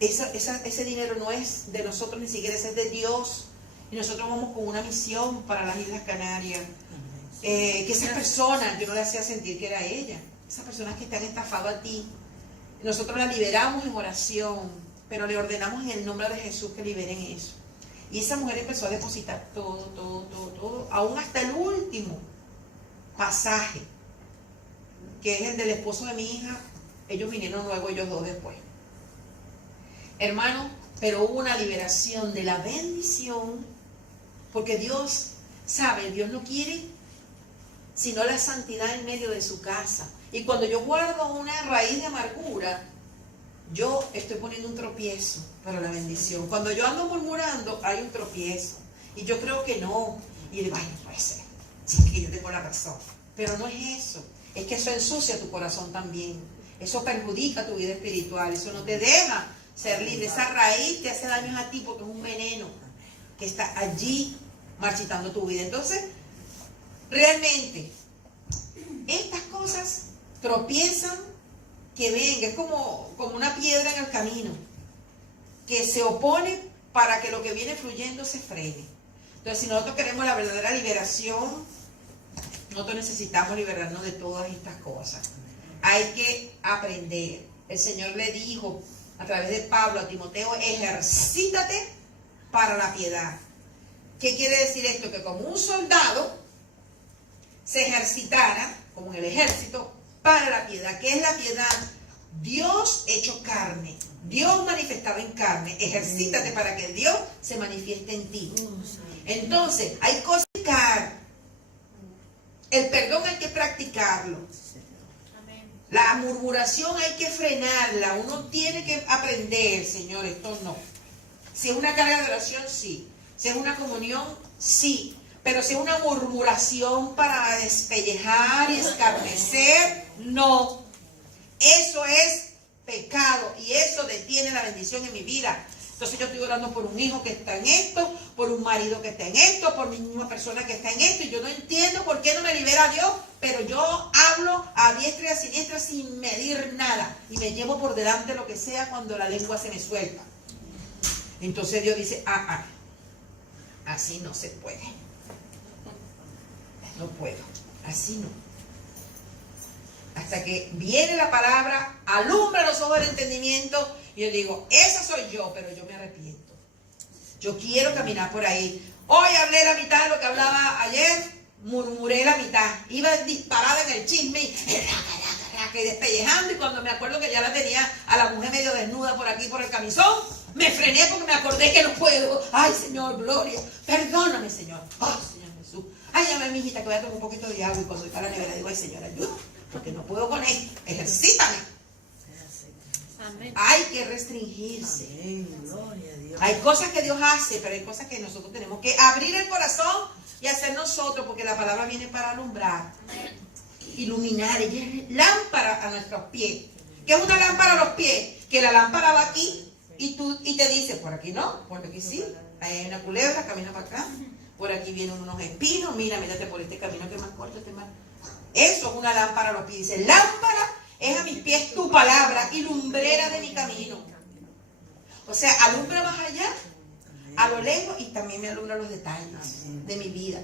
ese dinero no es de nosotros ni siquiera, es de Dios. Y nosotros vamos con una misión para las Islas Canarias. Que esas personas, yo no le hacía sentir que era ella, esas personas que te han estafado a ti, nosotros la liberamos en oración, pero le ordenamos en el nombre de Jesús que liberen eso. Y esa mujer empezó a depositar todo, aún hasta el último pasaje, que es el del esposo de mi hija. Ellos vinieron luego, ellos 2 después. Hermano, pero hubo una liberación de la bendición, porque Dios sabe, Dios no quiere sino la santidad en medio de su casa. Y cuando yo guardo una raíz de amargura, yo estoy poniendo un tropiezo para la bendición. Cuando yo ando murmurando, hay un tropiezo. Y yo creo que no. Y digo, ay, no puede ser. Sí, que yo tengo la razón. Pero no es eso. Es que eso ensucia tu corazón también. Eso perjudica tu vida espiritual. Eso no te deja ser libre. Esa raíz te hace daño a ti porque es un veneno que está allí marchitando tu vida. Entonces, realmente, estas cosas tropiezan, que venga, es como una piedra en el camino, que se opone para que lo que viene fluyendo se frene. Entonces, si nosotros queremos la verdadera liberación, nosotros necesitamos liberarnos de todas estas cosas. Hay que aprender. El Señor le dijo a través de Pablo a Timoteo, ejercítate para la piedad. ¿Qué quiere decir esto? Que como un soldado se ejercitara, como en el ejército, para la piedad. ¿Qué es la piedad? Dios hecho carne, Dios manifestado en carne. Ejercítate para que Dios se manifieste en ti. Entonces, hay cosas que practicar. El perdón hay que practicarlo. La murmuración hay que frenarla. Uno tiene que aprender, Señor, esto no. Si es una carga de oración, sí. Si es una comunión, sí. Pero si es una murmuración para despellejar y escarnecer, no. Eso es pecado y eso detiene la bendición en mi vida. Entonces yo estoy orando por un hijo que está en esto, por un marido que está en esto, por mi misma persona que está en esto, y yo no entiendo por qué no me libera Dios, pero yo hablo a diestra y a siniestra sin medir nada y me llevo por delante lo que sea cuando la lengua se me suelta. Entonces Dios dice, así no se puede. No puedo, así no. Hasta que viene la palabra, alumbra los ojos del entendimiento, y yo digo, esa soy yo, pero yo me arrepiento. Yo quiero caminar por ahí. Hoy hablé la mitad de lo que hablaba ayer, murmuré la mitad. Iba disparada en el chisme y despellejando, y cuando me acuerdo que ya la tenía a la mujer medio desnuda por aquí, por el camisón, me frené porque me acordé que no puedo. Ay, Señor, gloria, perdóname, Señor. Ay, Señor Jesús. Ay, llame, mi hijita, que voy a tomar un poquito de agua, y cuando está la nevera digo, ay, Señor, ayuda, porque no puedo con esto. Ejercítame. Amén. Hay que restringirse. Amén. Gloria a Dios. Hay cosas que Dios hace, pero hay cosas que nosotros tenemos que abrir el corazón y hacer nosotros, porque la palabra viene para alumbrar, iluminar. Ella es lámpara a nuestros pies. ¿Qué es una lámpara a los pies? Que la lámpara va aquí y te dice, por aquí no, por aquí sí. Ahí hay una culebra, camina para acá. Por aquí vienen unos espinos, mira, mírate por este camino que es más corto, este más. Eso es una lámpara a los pies. Dice, lámpara es a mis pies tu palabra y lumbrera de mi camino. O sea, alumbra más allá, a lo lejos, y también me alumbra los detalles de mi vida.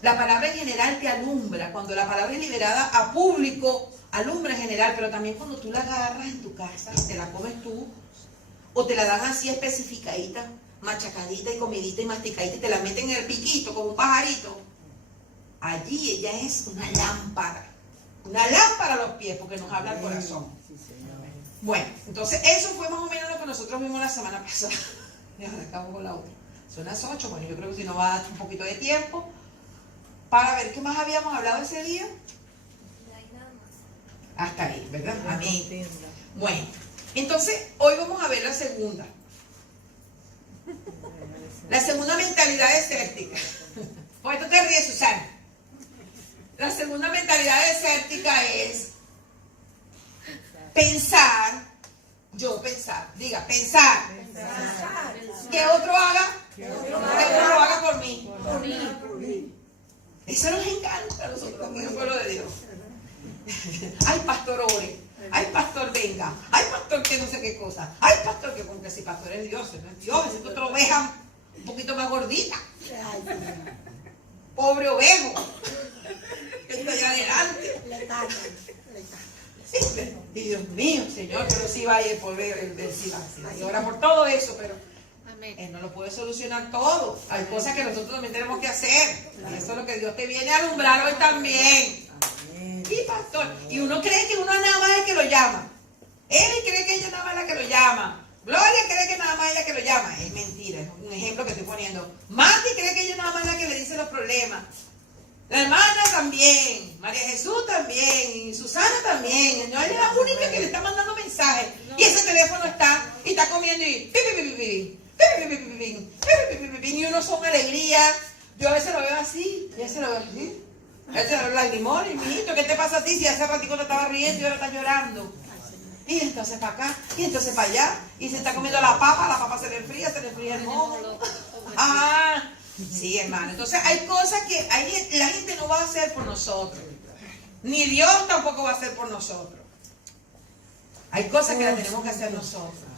La palabra en general te alumbra. Cuando la palabra es liberada a público, alumbra en general, pero también cuando tú la agarras en tu casa, te la comes tú, o te la dan así especificadita, machacadita y comidita y masticadita, y te la meten en el piquito como un pajarito. Allí ella es una lámpara a los pies, porque nos habla el corazón. Bueno, entonces eso fue más o menos lo que nosotros vimos la semana pasada. Ya acabo con la otra. Son las 8, bueno, yo creo que si nos va a dar un poquito de tiempo para ver qué más habíamos hablado ese día. Hasta ahí, ¿verdad? Amén. Bueno, entonces hoy vamos a ver la segunda. La segunda mentalidad escéptica. Pues tú te ríes, Susana. La segunda mentalidad desértica es pensar, diga, pensar. Que otro haga, que otro lo haga por mí. Eso nos encanta a nosotros, aquí en el pueblo de Dios. Ay, pastor, ore. Ay, pastor, venga. Ay, pastor, que no sé qué cosa. Ay, pastor, que porque si pastor es Dios, no es Dios, es otra oveja un poquito más gordita. Pobre ovejo. Que está allá adelante. Y Dios mío, Señor, pero sí va a ir por ver el sí va. Y ora por todo eso, pero Amén. Él no lo puede solucionar todo. Hay cosas que nosotros también tenemos que hacer. Y eso es lo que Dios te viene a alumbrar hoy también. Y pastor, y uno cree que uno nada más es el que lo llama. Él cree que ella nada más es la que lo llama. Gloria cree que nada más es ella que lo llama. Es mentira, es un ejemplo que estoy poniendo. Mati cree que ella nada más es la que le dice los problemas. La hermana también, María Jesús también, y Susana también. No, ella es la única que le está mandando mensajes. Y ese teléfono está, y está comiendo y y uno son alegría. Yo a veces lo veo así, y a veces lo veo así. A veces lo veo lagrimón, y mijito, ¿qué te pasa a ti? Si hace ratito te estaba riendo y ahora está llorando. Y entonces para acá, y entonces para allá, y se está comiendo la papa se le enfría el mojo. Ah, sí, hermano. Entonces hay cosas que la gente no va a hacer por nosotros. Ni Dios tampoco va a hacer por nosotros. Hay cosas que las tenemos que hacer nosotros.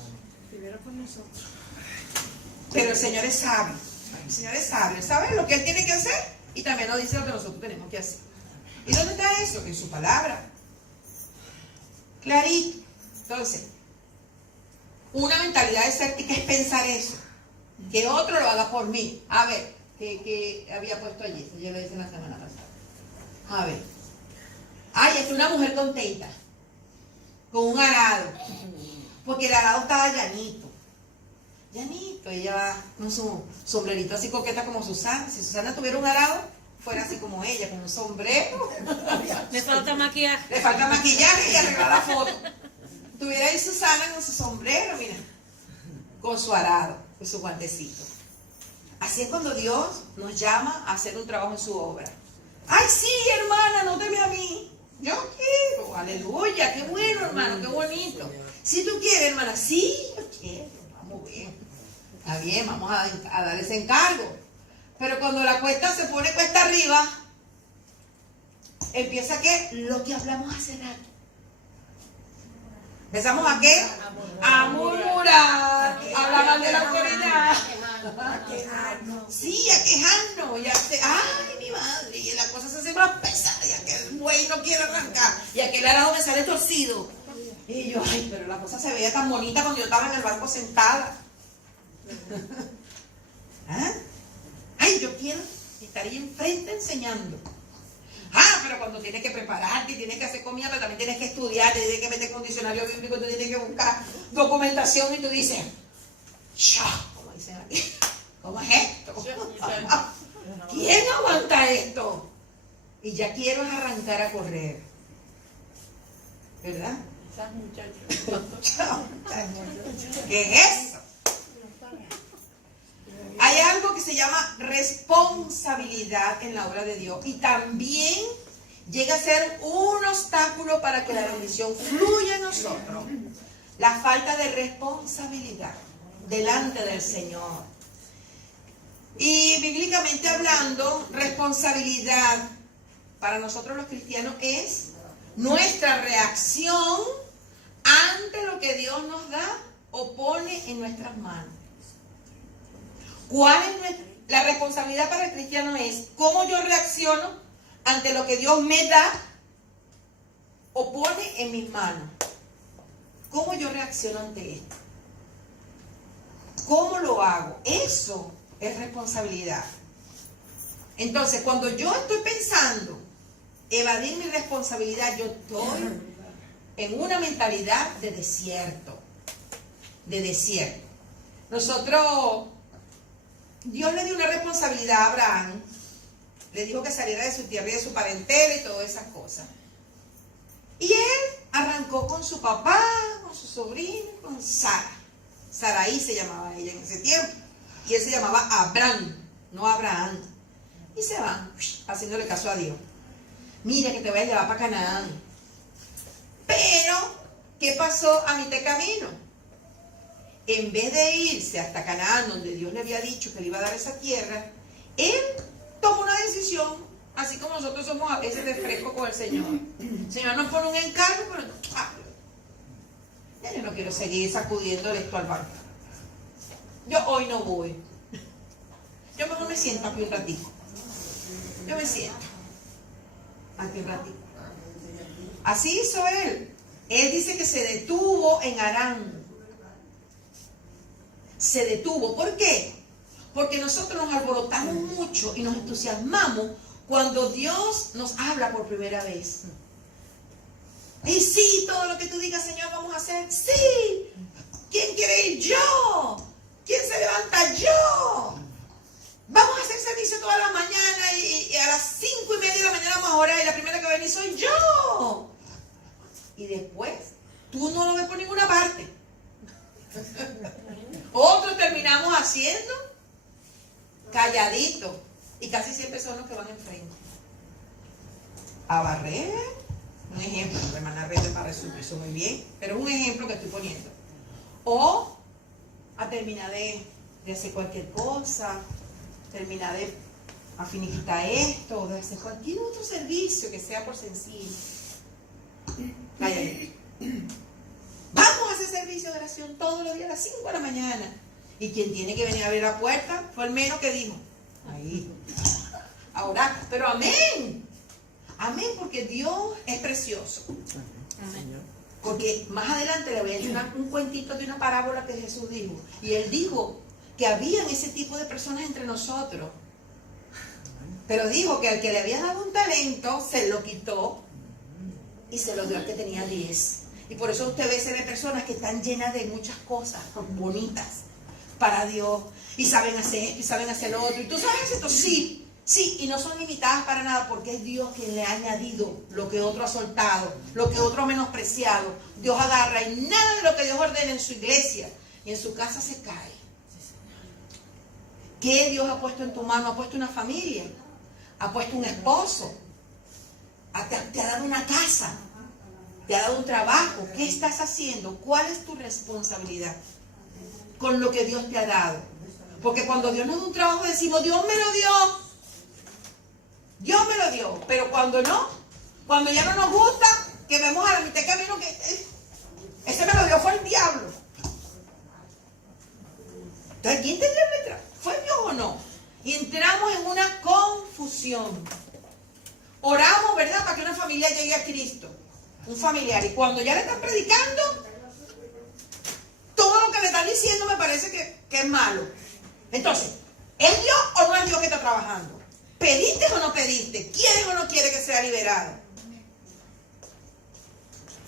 Primero por nosotros. Pero el Señor es sabio. El Señor es sabio. Él sabe lo que Él tiene que hacer y también nos dice lo que nosotros tenemos que hacer. ¿Y dónde está eso? En su palabra. Clarito. Entonces, una mentalidad desértica es pensar eso. Que otro lo haga por mí. A ver, que había puesto allí. Yo lo hice la semana pasada. A ver. Ay, es una mujer contenta. Con un arado. Porque el arado estaba llanito. Llanito. Ella va con su sombrerito así coqueta como Susana. Si Susana tuviera un arado, fuera así como ella, con un sombrero. Le falta maquillaje. Le falta maquillaje y arreglar la foto. Tuviera ahí Susana con su sombrero, mira. Con su arado, con su guantecito. Así es cuando Dios nos llama a hacer un trabajo en su obra. Ay, sí, hermana, nóteme a mí. Yo quiero, aleluya, qué bueno, hermano, qué bonito. Si tú quieres, hermana, sí, yo quiero, vamos bien. Está bien, vamos a dar ese encargo. Pero cuando la cuesta se pone cuesta arriba, empieza ¿qué? Lo que hablamos hace rato. ¿Empezamos a qué? A murmurar, a hablar mal de la autoridad. A quejarnos. Sí, a quejarnos. Y a hacer, ay, mi madre. Y la cosa se hace más pesada. Y aquel buey no quiere arrancar. Y aquel arado me sale torcido. Y yo, ay, pero la cosa se veía tan bonita cuando yo estaba en el banco sentada. ¿Ah? Ay, yo quiero estar ahí enfrente enseñando. Ah, pero cuando tienes que prepararte y tienes que hacer comida, pero también tienes que estudiar, te tienes que meter con diccionario bíblico, tú tienes que buscar documentación y tú dices, ¡chá! Como dicen aquí, ¿cómo es esto? ¿Quién aguanta esto? Y ya quiero arrancar a correr. ¿Verdad? ¿Qué es eso? Hay algo que se llama responsabilidad en la obra de Dios y también llega a ser un obstáculo para que la bendición fluya en nosotros. La falta de responsabilidad delante del Señor. Y bíblicamente hablando, responsabilidad para nosotros los cristianos es nuestra reacción ante lo que Dios nos da o pone en nuestras manos. ¿Cuál es la responsabilidad para el cristiano? Es cómo yo reacciono ante lo que Dios me da o pone en mis manos. ¿Cómo yo reacciono ante esto? ¿Cómo lo hago? Eso es responsabilidad. Entonces, cuando yo estoy pensando evadir mi responsabilidad, yo estoy en una mentalidad de desierto. De desierto. Nosotros... Dios le dio una responsabilidad a Abraham, le dijo que saliera de su tierra y de su parentela y todas esas cosas. Y él arrancó con su papá, con su sobrino, con Sara. Saraí se llamaba ella en ese tiempo. Y él se llamaba Abraham, no Abraham. Y se van, haciéndole caso a Dios. Mira que te voy a llevar para Canaán. Pero, ¿qué pasó a mitad de camino? En vez de irse hasta Canaán, donde Dios le había dicho que le iba a dar esa tierra, él tomó una decisión, así como nosotros somos a veces de fresco con el Señor. El Señor nos pone un encargo, pero ya yo no quiero seguir sacudiéndole esto al barco. Yo hoy no voy. Yo mejor me siento aquí un ratito. Yo me siento aquí un ratito. Así hizo él. Él dice que se detuvo en Harán. Se detuvo. ¿Por qué? Porque nosotros nos alborotamos mucho y nos entusiasmamos cuando Dios nos habla por primera vez. Y sí, todo lo que tú digas, Señor, vamos a hacer. Sí. ¿Quién quiere ir? Yo. ¿Quién se levanta? Yo. Vamos a hacer servicio toda la mañana y a las 5:30 de la mañana vamos a orar y la primera que va a venir soy yo. Y después, tú no lo ves por ninguna parte. Otros terminamos haciendo calladitos y casi siempre son los que van enfrente. A barrer, un ejemplo, la hermana Rebe para resumir eso muy bien, pero es un ejemplo que estoy poniendo. O a terminar de hacer cualquier cosa, terminar de finiquitar esto, de hacer cualquier otro servicio que sea por sencillo. Cállate. Vamos a hacer servicio de oración todos los días a las 5 de la mañana. Y quien tiene que venir a abrir la puerta fue el menos que dijo. Ahí. A orar. Pero amén. Amén, porque Dios es precioso. Amén. Porque más adelante le voy a decir un cuentito de una parábola que Jesús dijo. Y él dijo que habían ese tipo de personas entre nosotros. Pero dijo que al que le había dado un talento, se lo quitó y se lo dio al que tenía 10. Y por eso usted ve personas que están llenas de muchas cosas bonitas para Dios. Y saben hacer esto y saben hacer lo otro. Y tú sabes esto, sí, sí. Y no son limitadas para nada porque es Dios quien le ha añadido lo que otro ha soltado, lo que otro ha menospreciado. Dios agarra y nada de lo que Dios ordena en su iglesia y en su casa se cae. ¿Qué Dios ha puesto en tu mano? Ha puesto una familia, ha puesto un esposo, te ha dado una casa, te ha dado un trabajo. ¿Qué estás haciendo? ¿Cuál es tu responsabilidad con lo que Dios te ha dado? Porque cuando Dios nos da un trabajo decimos, Dios me lo dio. Dios me lo dio. Pero cuando no, cuando ya no nos gusta, que vemos a la mitad de camino que ese me lo dio fue el diablo. Entonces, ¿quién te dio el trabajo? ¿Fue Dios o no? Y entramos en una confusión. Oramos, ¿verdad? Para que una familia llegue a Cristo. Un familiar. Y cuando ya le están predicando, todo lo que le están diciendo me parece que es malo. Entonces, ¿es Dios o no es Dios que está trabajando? ¿Pediste o no pediste? ¿Quieres o no quieres que sea liberado?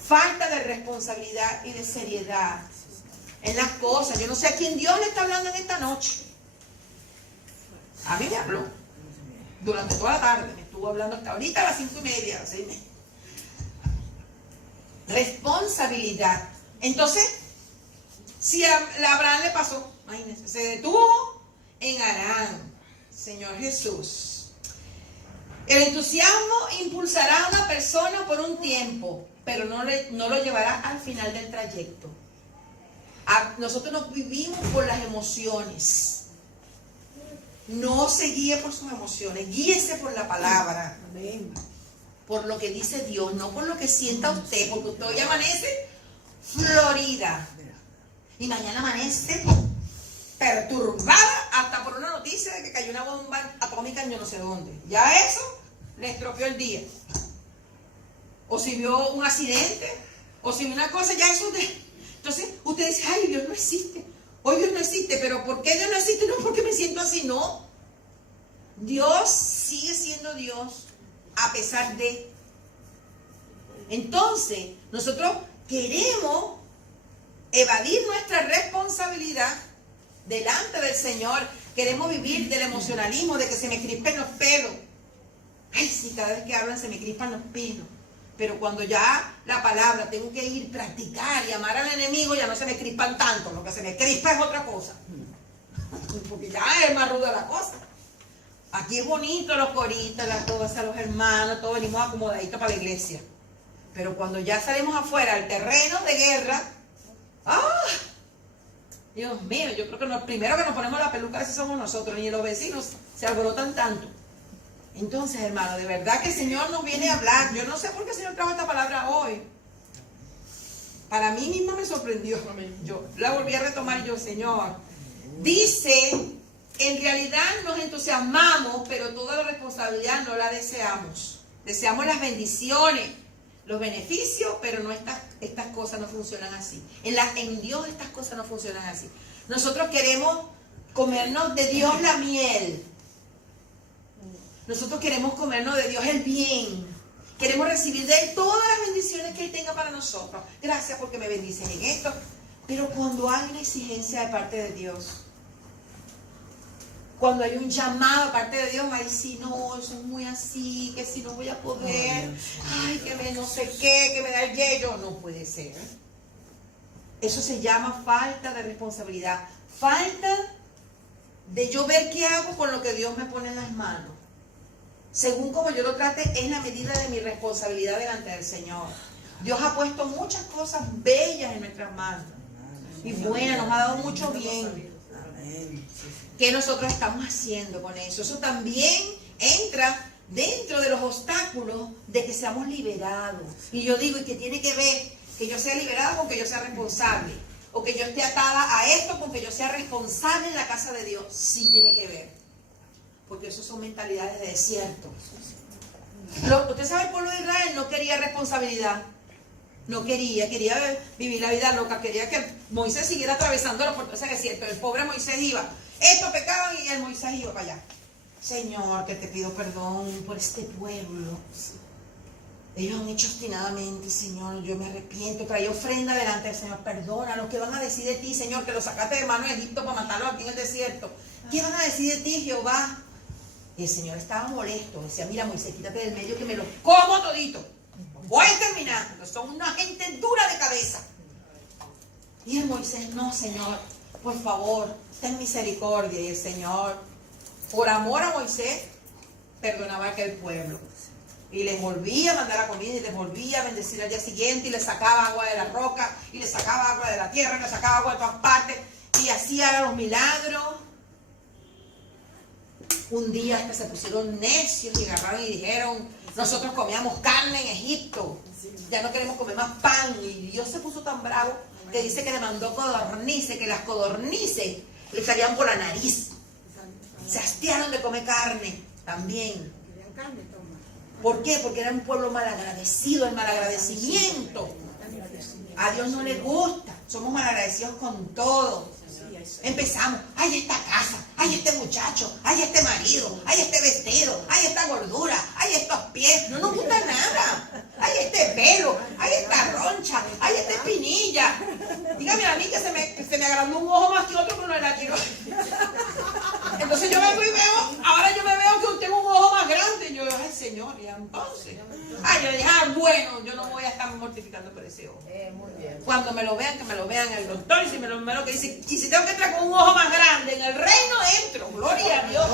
Falta de responsabilidad y de seriedad en las cosas. Yo no sé a quién Dios le está hablando en esta noche. A mí me habló. Durante toda la tarde. Me estuvo hablando hasta ahorita a las 5:30, a las 6:30. Responsabilidad. Entonces, si a Abraham le pasó, imagínense, se detuvo en Harán. Señor Jesús. El entusiasmo impulsará a una persona por un tiempo, pero no lo llevará al final del trayecto. Nosotros nos vivimos por las emociones. No se guíe por sus emociones, guíese por la palabra. Amén. Por lo que dice Dios, no por lo que sienta usted, porque usted hoy amanece florida y mañana amanece perturbada hasta por una noticia de que cayó una bomba atómica en yo no sé dónde. Ya eso le estropeó el día. O si vio un accidente, o si vio una cosa, ya eso entonces usted dice, ay, Dios no existe. Hoy Dios no existe, pero ¿por qué Dios no existe? No, porque me siento así, no. Dios sigue siendo Dios a pesar de. Entonces, nosotros queremos evadir nuestra responsabilidad delante del Señor. Queremos vivir del emocionalismo, de que se me crispen los pelos. Ay, sí, cada vez que hablan se me crispan los pelos. Pero cuando ya la palabra tengo que ir, practicar y amar al enemigo, ya no se me crispan tanto. Lo que se me crispa es otra cosa. Porque ya es más ruda la cosa. Aquí es bonito los coritos, las cosas, los hermanos, todos venimos acomodaditos para la iglesia. Pero cuando ya salimos afuera al terreno de guerra, ¡ah! Dios mío, yo creo que lo primero que nos ponemos la peluca así somos nosotros, y los vecinos se alborotan tanto. Entonces, hermano, de verdad que el Señor nos viene a hablar. Yo no sé por qué el Señor trajo esta palabra hoy. Para mí misma me sorprendió. Yo la volví a retomar y yo, Señor, dice, en realidad nos entusiasmamos, pero toda la responsabilidad no la deseamos. Deseamos las bendiciones, los beneficios, pero no estas cosas no funcionan así. En Dios estas cosas no funcionan así. Nosotros queremos comernos de Dios la miel. Nosotros queremos comernos de Dios el bien. Queremos recibir de Él todas las bendiciones que Él tenga para nosotros. Gracias porque me bendices en esto. Pero cuando hay una exigencia de parte de Dios, cuando hay un llamado de parte de Dios, ay, si no, eso es muy así, que si no voy a poder, ay, que me no sé qué, que me da el yello. No puede ser. Eso se llama falta de responsabilidad. Falta de yo ver qué hago con lo que Dios me pone en las manos. Según como yo lo trate, es la medida de mi responsabilidad delante del Señor. Dios ha puesto muchas cosas bellas en nuestras manos. Y buenas, nos ha dado mucho bien. ¿Qué nosotros estamos haciendo con eso? Eso también entra dentro de los obstáculos de que seamos liberados. Y yo digo, ¿y qué tiene que ver que yo sea liberada con que yo sea responsable? O que yo esté atada a esto con que yo sea responsable en la casa de Dios. Sí tiene que ver. Porque eso son mentalidades de desierto. Usted sabe, el pueblo de Israel no quería responsabilidad. No quería vivir la vida loca. Quería que Moisés siguiera atravesándolo por ese desierto. El pobre Moisés iba. Estos pecaban y el Moisés iba para allá. Señor, que te pido perdón por este pueblo. Ellos han hecho obstinadamente, Señor, yo me arrepiento. Trae ofrenda delante del Señor. Perdona lo que van a decir de ti, Señor, que lo sacaste de mano de Egipto para matarlos aquí en el desierto. ¿Qué van a decir de ti, Jehová? Y el Señor estaba molesto. Decía, mira, Moisés, quítate del medio que me lo como todito. Voy a terminar. Son una gente dura de cabeza. Y el Moisés, no, Señor, por favor, ten misericordia. Y el Señor, por amor a Moisés, perdonaba a aquel pueblo. Y les volvía a mandar la comida y les volvía a bendecir al día siguiente. Y les sacaba agua de la roca, y les sacaba agua de la tierra, y les sacaba agua de todas partes. Y hacía los milagros. Un día hasta se pusieron necios y agarraron y dijeron, nosotros comíamos carne en Egipto, ya no queremos comer más pan. Y Dios se puso tan bravo que dice que le mandó codornices, que las codornices le salían por la nariz. Se hastiaron de comer carne también. ¿Por qué? Porque era un pueblo malagradecido. El malagradecimiento a Dios no le gusta. Somos malagradecidos con todo. Empezamos, ay, esta casa, ay, este muchacho, ay, este marido, ay, este vestido, ay, esta gordura, ay, estos pies, no nos gusta nada. Ay, este pelo, ay, esta roncha, ay, esta espinilla. Dígame a mí que se me agrandó un ojo más que otro, pero no era quiero. Entonces yo vengo y veo, ahora yo me veo que tengo un ojo más grande. Y yo, ay, Señor, y entonces, ay, yo dije, bueno, yo no voy a estar mortificando por ese ojo. Muy bien. Cuando me lo vean, que me lo vean el doctor, y si me lo que dice, y si tengo que entrar con un ojo más grande en el reino, entro. Gloria a Dios.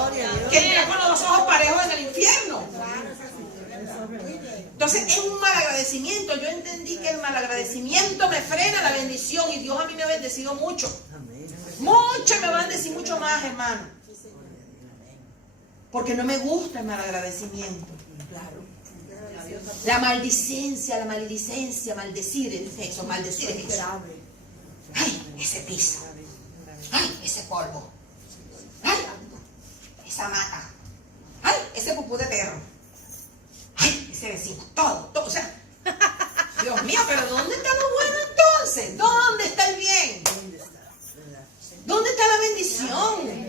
Que entra con los dos ojos parejos en el infierno. Entonces es un malagradecimiento. Yo entendí que el malagradecimiento me frena la bendición, y Dios a mí me ha bendecido mucho. Mucho, y me va a bendecir mucho más, hermano. Porque no me gusta el malagradecimiento. Claro. La maldicencia, maldecir es eso, maldecir es eso. Ay, ese piso. Ay, ese polvo. Ay, esa mata. Ay, ese pupú de perro. Ay, ese vecino. Todo. O sea, Dios mío, pero ¿dónde está lo bueno entonces? ¿Dónde está el bien? ¿Dónde está la bendición?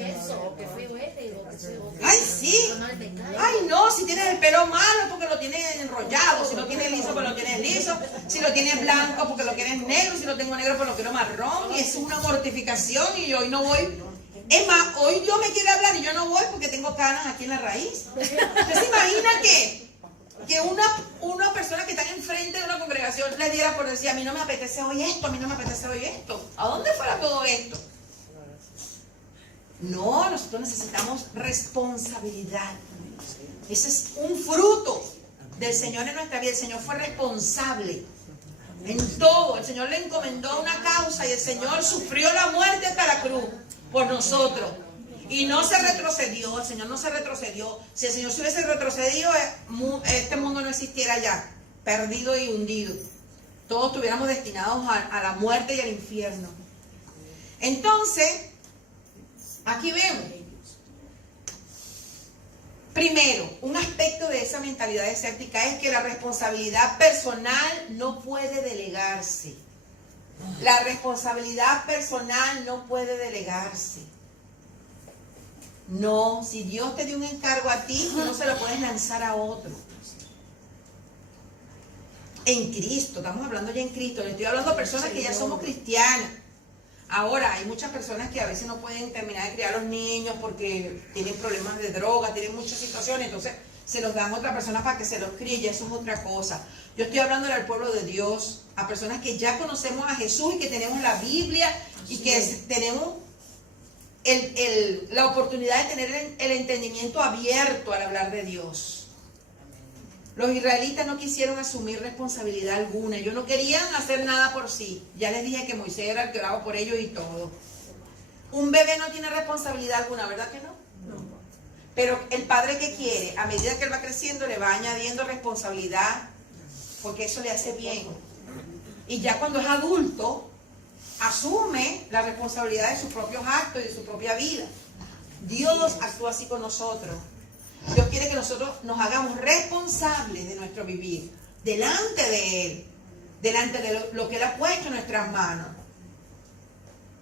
Ay, sí. Ay, no, si tienes el pelo malo porque lo tienes enrollado. Si lo tienes liso, pues lo tienes liso. Si lo tienes blanco porque lo quieres negro. Si lo tengo negro, pues lo quiero marrón. Y es una mortificación, y yo hoy no voy. Es más, hoy Dios me quiere hablar y yo no voy porque tengo canas aquí en la raíz. ¿Usted se imagina que una persona que está enfrente de una congregación le diera por decir, a mí no me apetece hoy esto, a mí no me apetece hoy esto? ¿A dónde fuera todo esto? No, nosotros necesitamos responsabilidad. Ese es un fruto del Señor en nuestra vida. El Señor fue responsable en todo. El Señor le encomendó una causa y el Señor sufrió la muerte hasta la cruz por nosotros. Y no se retrocedió, el Señor no se retrocedió. Si el Señor se hubiese retrocedido, este mundo no existiera ya, perdido y hundido. Todos estuviéramos destinados a la muerte y al infierno. Entonces, aquí vemos, primero, un aspecto de esa mentalidad escéptica es que la responsabilidad personal no puede delegarse. La responsabilidad personal no puede delegarse. No, si Dios te dio un encargo a ti, tú no se lo puedes lanzar a otro. En Cristo, estamos hablando ya en Cristo, le estoy hablando a personas que ya somos cristianas. Ahora, hay muchas personas que a veces no pueden terminar de criar a los niños porque tienen problemas de droga, tienen muchas situaciones, entonces se los dan a otra persona para que se los críe, y eso es otra cosa. Yo estoy hablando al pueblo de Dios, a personas que ya conocemos a Jesús y que tenemos la Biblia y que tenemos la oportunidad de tener el entendimiento abierto al hablar de Dios. Los israelitas no quisieron asumir responsabilidad alguna. Ellos no querían hacer nada por sí. Ya les dije que Moisés era el que oraba por ellos y todo. Un bebé no tiene responsabilidad alguna, ¿verdad que no? No. Pero el padre, ¿qué quiere? A medida que él va creciendo, le va añadiendo responsabilidad, porque eso le hace bien. Y ya cuando es adulto, asume la responsabilidad de sus propios actos y de su propia vida. Dios actúa así con nosotros. Dios quiere que nosotros nos hagamos responsables de nuestro vivir, delante de Él, delante de lo que Él ha puesto en nuestras manos.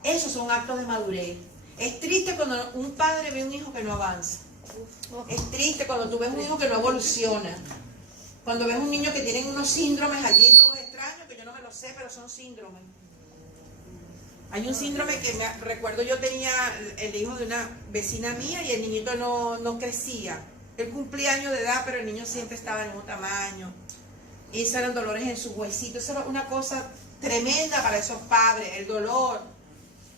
Esos son actos de madurez. Es triste cuando un padre ve un hijo que no avanza. Es triste cuando tú ves un hijo que no evoluciona. Cuando ves un niño que tiene unos síndromes allí todos extraños, que yo no me lo sé, pero son síndromes. Hay un síndrome que recuerdo, yo tenía el hijo de una vecina mía y el niñito no crecía. Él cumplía años de edad, pero el niño siempre estaba en un tamaño. Y esos eran dolores en sus huesitos. Eso era una cosa tremenda para esos padres, el dolor.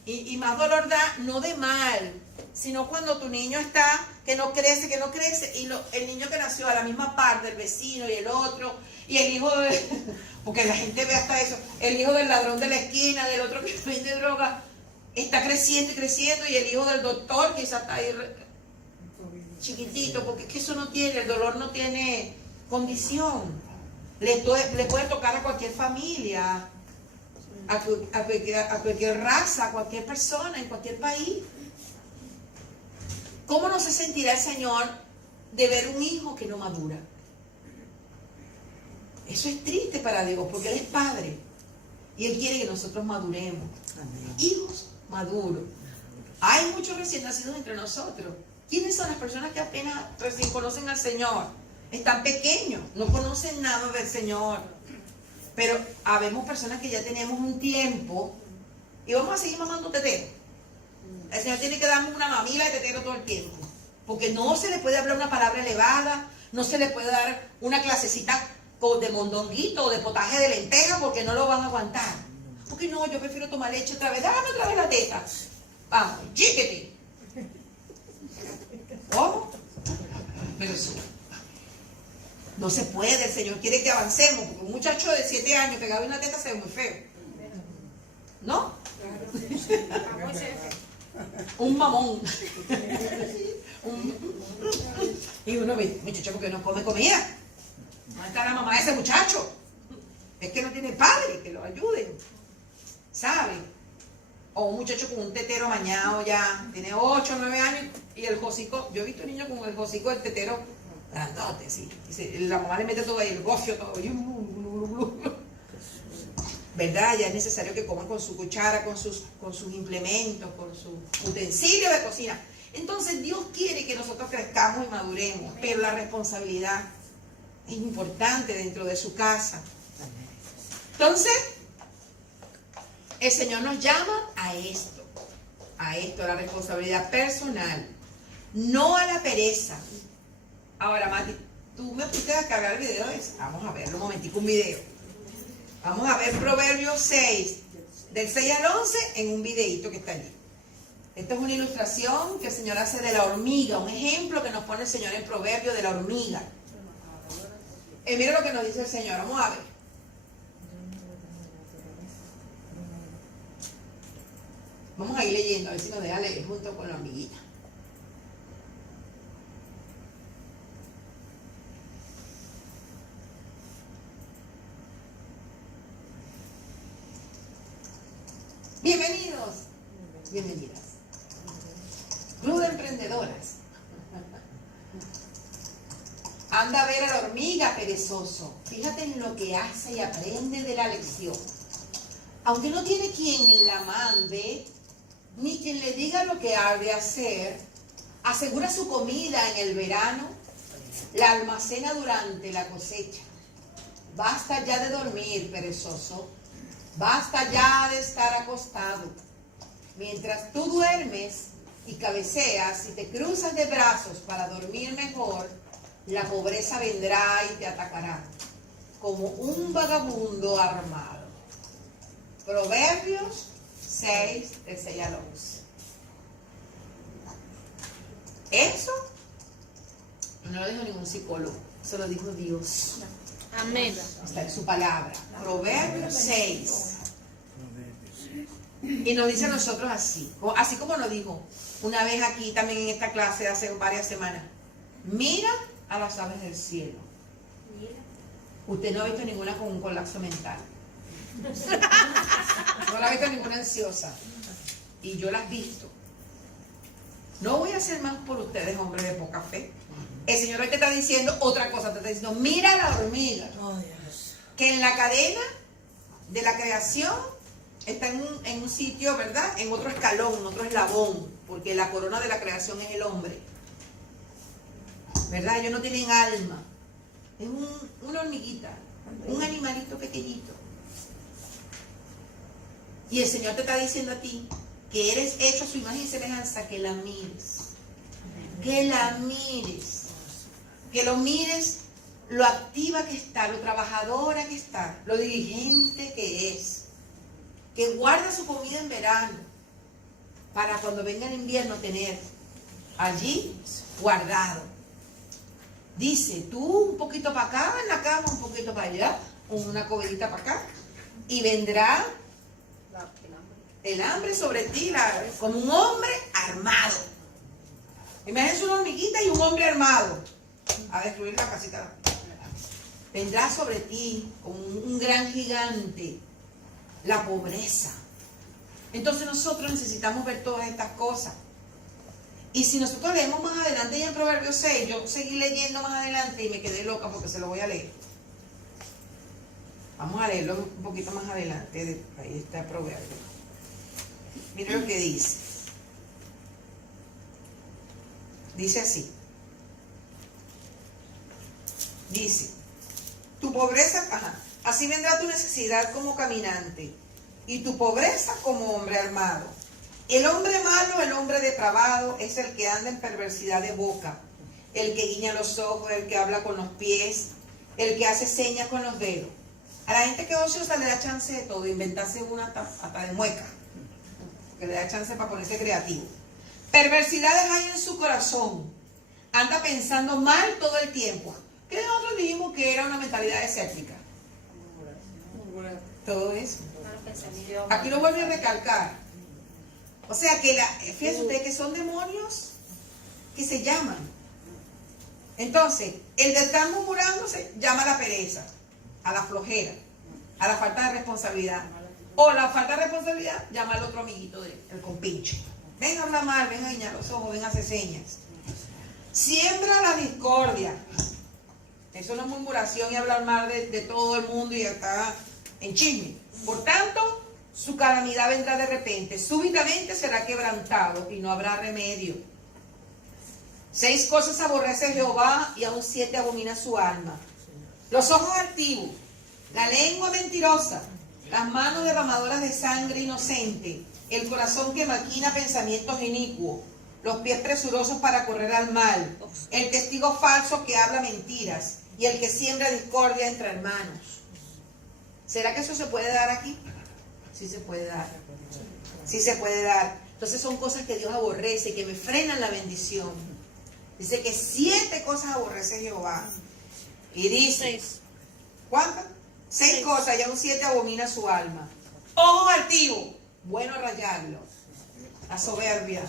Y más dolor da, no de mal, sino cuando tu niño está, que no crece, y el niño que nació a la misma parte, el vecino y el otro, y el hijo de... Porque la gente ve hasta eso, el hijo del ladrón de la esquina, del otro que vende droga, está creciendo y creciendo, y el hijo del doctor quizás está ahí chiquitito, porque es que eso no tiene, el dolor no tiene condición. Le puede tocar a cualquier familia, a cualquier raza, a cualquier persona, en cualquier país. ¿Cómo no se sentirá el Señor de ver un hijo que no madura? Eso es triste para Dios, porque Él es Padre y Él quiere que nosotros maduremos. Amén. Hijos maduros. Hay muchos recién nacidos entre nosotros. ¿Quiénes son las personas que apenas recién conocen al Señor? Están pequeños, no conocen nada del Señor. Pero habemos personas que ya tenemos un tiempo y vamos a seguir mamando tetero. El Señor tiene que darnos una mamila de tetero todo el tiempo, porque no se le puede hablar una palabra elevada, no se le puede dar una clasecita de mondonguito o de potaje de lenteja, porque no lo van a aguantar. Porque no, yo prefiero tomar leche otra vez. Dame otra vez la teta. Vamos, chíquete. ¿Cómo? Pero sí. No se puede, el Señor quiere que avancemos, porque un muchacho de 7 años pegado en una teta se ve muy feo. ¿No? Un mamón. Y uno ve, muchacho, porque no come comida. ¿Dónde está la mamá de ese muchacho? Es que no tiene padre que lo ayuden, ¿sabe? O un muchacho con un tetero mañado ya, tiene 8 o 9 años, y el hocico, yo he visto niños con el hocico del tetero grandote, sí. La mamá le mete todo ahí, el gofio, todo. ¿Verdad? Ya es necesario que coman con su cuchara, con sus implementos, con sus utensilios de cocina. Entonces Dios quiere que nosotros crezcamos y maduremos, pero la responsabilidad es importante dentro de su casa. Entonces, el Señor nos llama a esto, a la responsabilidad personal, no a la pereza. Ahora, Mati, tú me pusiste a cargar el video de eso. Vamos a verlo un momentico, un video. Vamos a ver Proverbios 6, del 6 al 11, en un videíto que está allí. Esta es una ilustración que el Señor hace de la hormiga, un ejemplo que nos pone el Señor en Proverbio de la hormiga. Mira lo que nos dice el Señor, vamos a ver. Vamos a ir leyendo, a ver si nos deja leer junto con la hormiguita. Bienvenidos, bienvenidas. Club de Emprendedoras. Anda a ver a la hormiga, perezoso. Fíjate en lo que hace y aprende de la lección. Aunque no tiene quien la mande, ni quien le diga lo que ha de hacer, asegura su comida en el verano, la almacena durante la cosecha. Basta ya de dormir, perezoso. Basta ya de estar acostado. Mientras tú duermes y cabeceas y te cruzas de brazos para dormir mejor, la pobreza vendrá y te atacará como un vagabundo armado. Proverbios 6, del 6 al 11. Eso no lo dijo ningún psicólogo, eso lo dijo Dios. Amén. Está en su palabra. Proverbios 6. Y nos dice a nosotros así como nos dijo una vez aquí también en esta clase hace varias semanas. Mira a las aves del cielo. Usted no ha visto ninguna con un colapso mental. No la ha visto ninguna ansiosa. Y yo las he visto. No voy a hacer más por ustedes, hombres de poca fe. El Señor hoy te está diciendo otra cosa. Te está diciendo, mira la hormiga. Que en la cadena de la creación está en un sitio, ¿verdad? En otro escalón, en otro eslabón. Porque la corona de la creación es el hombre. ¿Verdad? Ellos no tienen alma. Es una hormiguita. Un animalito pequeñito. Y el Señor te está diciendo a ti que eres hecho a su imagen y semejanza, que la mires. Que la mires. Que lo mires, lo activa que está, lo trabajadora que está, lo diligente que es. Que guarda su comida en verano para cuando venga el invierno tener allí guardado. Dice, tú un poquito para acá en la cama, un poquito para allá, una cobijita para acá, y vendrá el hambre sobre ti, como un hombre armado. Imagínense una hormiguita y un hombre armado a destruir la casita. Vendrá sobre ti como un gran gigante la pobreza. Entonces nosotros necesitamos ver todas estas cosas. Y si nosotros leemos más adelante ya en Proverbios 6, yo seguí leyendo más adelante y me quedé loca porque se lo voy a leer. Vamos a leerlo un poquito más adelante. Ahí está el Proverbio. Mira lo que dice. Dice así. Dice, tu pobreza, así vendrá tu necesidad como caminante, y tu pobreza como hombre armado. El hombre malo, el hombre depravado, es el que anda en perversidad de boca, el que guiña los ojos, el que habla con los pies, el que hace señas con los dedos. A la gente que ociosa le da chance de todo, inventarse una hasta de mueca, que le da chance para ponerse creativo. Perversidades hay en su corazón, anda pensando mal todo el tiempo. ¿Qué nosotros dijimos que era una mentalidad escéptica? Todo eso. Aquí lo vuelve a recalcar. O sea que, fíjense ustedes que son demonios que se llaman. Entonces, el de estar murmurándose llama a la pereza, a la flojera, a la falta de responsabilidad. O la falta de responsabilidad llama al otro amiguito el compinche. Ven a hablar mal, ven a guiñar los ojos, ven a hacer señas. Siembra la discordia. Eso no es murmuración y hablar mal de todo el mundo y está en chisme. Por tanto, su calamidad vendrá de repente. Súbitamente será quebrantado y no habrá remedio. 6 cosas aborrece Jehová y aún 7 abomina su alma. Los ojos altivos, la lengua mentirosa, las manos derramadoras de sangre inocente, el corazón que maquina pensamientos inicuos, los pies presurosos para correr al mal, el testigo falso que habla mentiras y el que siembra discordia entre hermanos. ¿Será que eso se puede dar aquí? Sí se puede dar. Sí se puede dar. Entonces son cosas que Dios aborrece, que me frenan la bendición. Dice que 7 cosas aborrece Jehová. Y dice, 6. ¿cuántas? 6 cosas, y aún 7 abomina su alma. Ojo altivo, bueno rayarlo. La soberbia.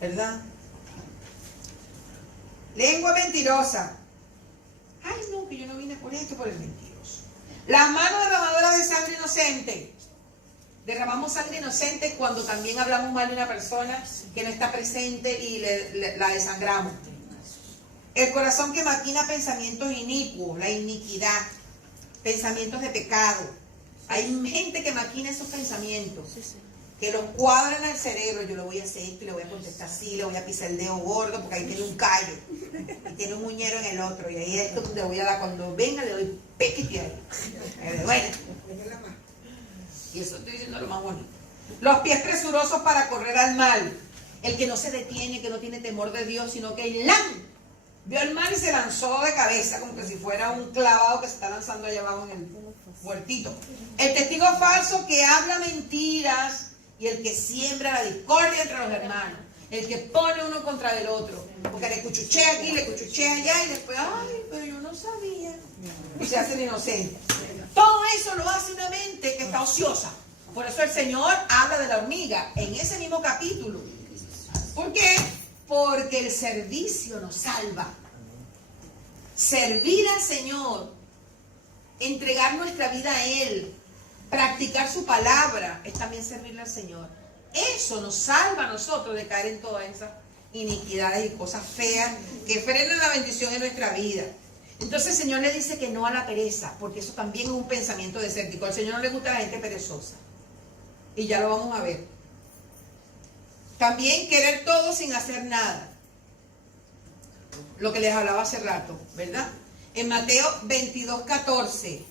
¿Verdad? Lengua mentirosa. Ay, no, que yo no vine por esto, por el mentiroso. Las manos derramadoras de sangre inocente. Derramamos sangre inocente cuando también hablamos mal de una persona que no está presente y la desangramos. El corazón que maquina pensamientos inicuos, la iniquidad, pensamientos de pecado. Hay gente que maquina esos pensamientos, que los cuadran al cerebro. Yo le voy a hacer esto y le voy a contestar así, le voy a pisar el dedo gordo porque ahí tiene un callo y tiene un muñero en el otro, y ahí es donde le voy a dar, cuando venga le doy piquete ahí. Bueno, y eso estoy diciendo lo más bonito. Los pies presurosos para correr al mal. El que no se detiene, que no tiene temor de Dios, sino que vio el mal y se lanzó de cabeza, como que si fuera un clavado que se está lanzando allá abajo en el huertito. El testigo falso que habla mentiras y el que siembra la discordia entre los hermanos. El que pone uno contra el otro. Porque le cuchuchea aquí, le cuchuchea allá y después, ay, pero yo no sabía. Y se hace el inocente. Todo eso lo hace una mente que está ociosa. Por eso el Señor habla de la hormiga en ese mismo capítulo. ¿Por qué? Porque el servicio nos salva. Servir al Señor, entregar nuestra vida a Él, practicar su palabra, es también servirle al Señor. Eso nos salva a nosotros de caer en todas esas iniquidades y cosas feas que frenan la bendición en nuestra vida. Entonces el Señor le dice que no a la pereza, porque eso también es un pensamiento desértico. Al Señor no le gusta la gente perezosa. Y ya lo vamos a ver. También querer todo sin hacer nada. Lo que les hablaba hace rato, ¿verdad? En Mateo 22:14.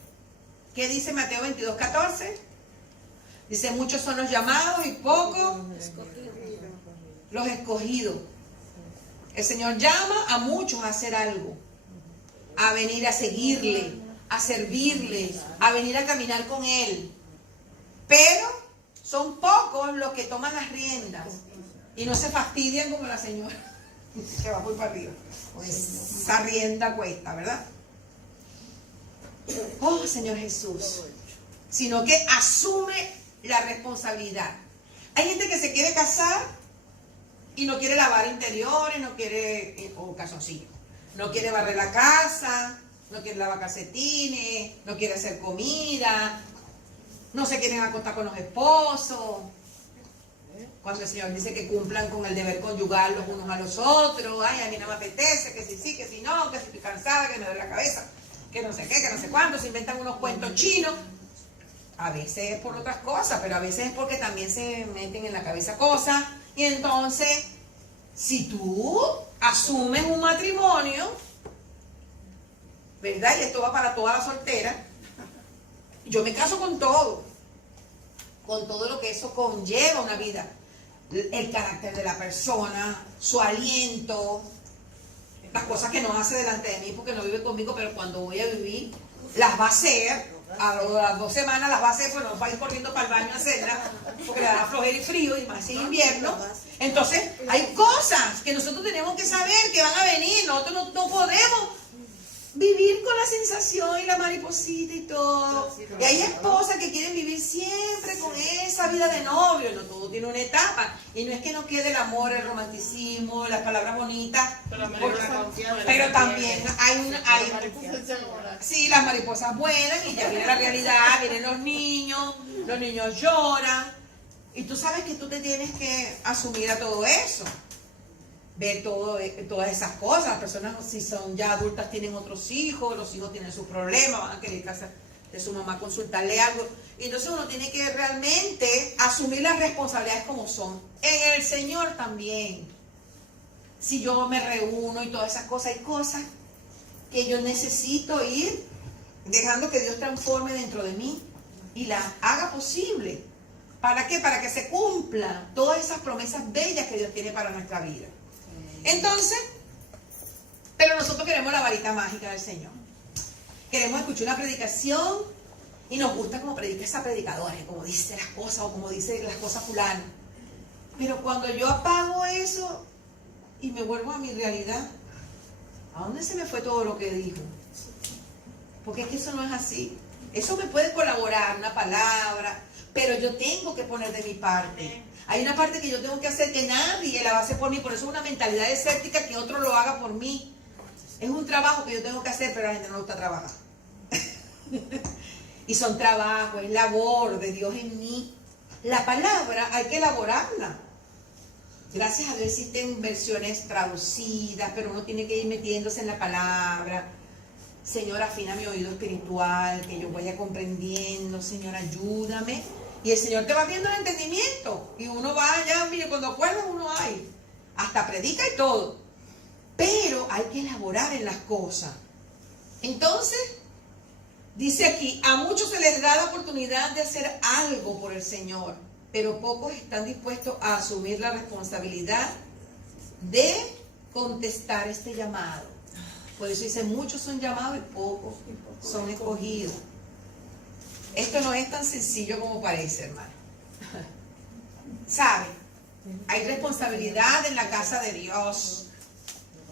¿Qué dice Mateo 22:14? Dice, muchos son los llamados y pocos los escogidos. El Señor llama a muchos a hacer algo, a venir a seguirle, a servirle, a venir a caminar con Él. Pero son pocos los que toman las riendas y no se fastidian como la señora que va muy para arriba. Pues esa rienda cuesta, ¿verdad? Oh, Señor Jesús. Sino que asume la responsabilidad. Hay gente que se quiere casar y no quiere lavar interiores, no quiere, o calzoncillos, no quiere barrer la casa, no quiere lavar calcetines, no quiere hacer comida, no se quieren acostar con los esposos. Cuando el Señor dice que cumplan con el deber conyugal los unos a los otros, ay, a mí no me apetece, que sí, que si no, que si estoy cansada, que me duele la cabeza, que no sé qué, que no sé cuánto, se inventan unos cuentos chinos. A veces es por otras cosas, pero a veces es porque también se meten en la cabeza cosas. Y entonces, si tú asumes un matrimonio, ¿verdad? Y esto va para toda la soltera. Yo me caso con todo lo que eso conlleva una vida. El carácter de la persona, su aliento, las cosas que no hace delante de mí porque no vive conmigo, pero cuando voy a vivir, las va a hacer. A las 2 semanas las va a hacer, pues no va a ir corriendo para el baño a hacerlas, porque le da flojera y frío, y más en invierno. Entonces, hay cosas que nosotros tenemos que saber que van a venir. Nosotros no podemos vivir con la sensación y la mariposita y todo. Y hay esposas que quieren vivir siempre con esa vida de novio. No, todo tiene una etapa. Y no es que no quede el amor, el romanticismo, las palabras bonitas. Pero también hay sí, las mariposas vuelan y ya viene la realidad, vienen los niños lloran. Y tú sabes que tú te tienes que asumir a todo eso. Ver todas esas cosas. Las personas, si son ya adultas, tienen otros hijos, los hijos tienen sus problemas, van a querer casa de su mamá, consultarle algo. Y entonces uno tiene que realmente asumir las responsabilidades como son. En el Señor también. Si yo me reúno y todas esas cosas, hay cosas que yo necesito ir dejando que Dios transforme dentro de mí y las haga posible. ¿Para qué? Para que se cumplan todas esas promesas bellas que Dios tiene para nuestra vida. Entonces, pero nosotros queremos la varita mágica del Señor. Queremos escuchar una predicación Y nos gusta como predica esa predicadora, como dice las cosas o como dice las cosas fulano. Pero cuando yo apago eso y me vuelvo a mi realidad, ¿a dónde se me fue todo lo que dijo? Porque es que eso no es así. Eso me puede colaborar, una palabra, pero yo tengo que poner de mi parte. Hay una parte que yo tengo que hacer que nadie la va a hacer por mí, por eso es una mentalidad escéptica que otro lo haga por mí. Es un trabajo que yo tengo que hacer, pero a la gente no le gusta trabajar. Y son trabajos, es labor de Dios en mí. La palabra hay que elaborarla. Gracias a Dios existen versiones traducidas, pero uno tiene que ir metiéndose en la palabra. Señor, afina mi oído espiritual, que yo vaya comprendiendo. Señor, ayúdame. Y el Señor te va abriendo el entendimiento. Y uno va allá, mire, cuando acuerdas uno hay. Hasta predica y todo. Pero hay que elaborar en las cosas. Entonces, dice aquí, a muchos se les da la oportunidad de hacer algo por el Señor, pero pocos están dispuestos a asumir la responsabilidad de contestar este llamado. Por eso dice, muchos son llamados y pocos son escogidos. Esto no es tan sencillo como parece, hermano. ¿Sabe? Hay responsabilidad en la casa de Dios.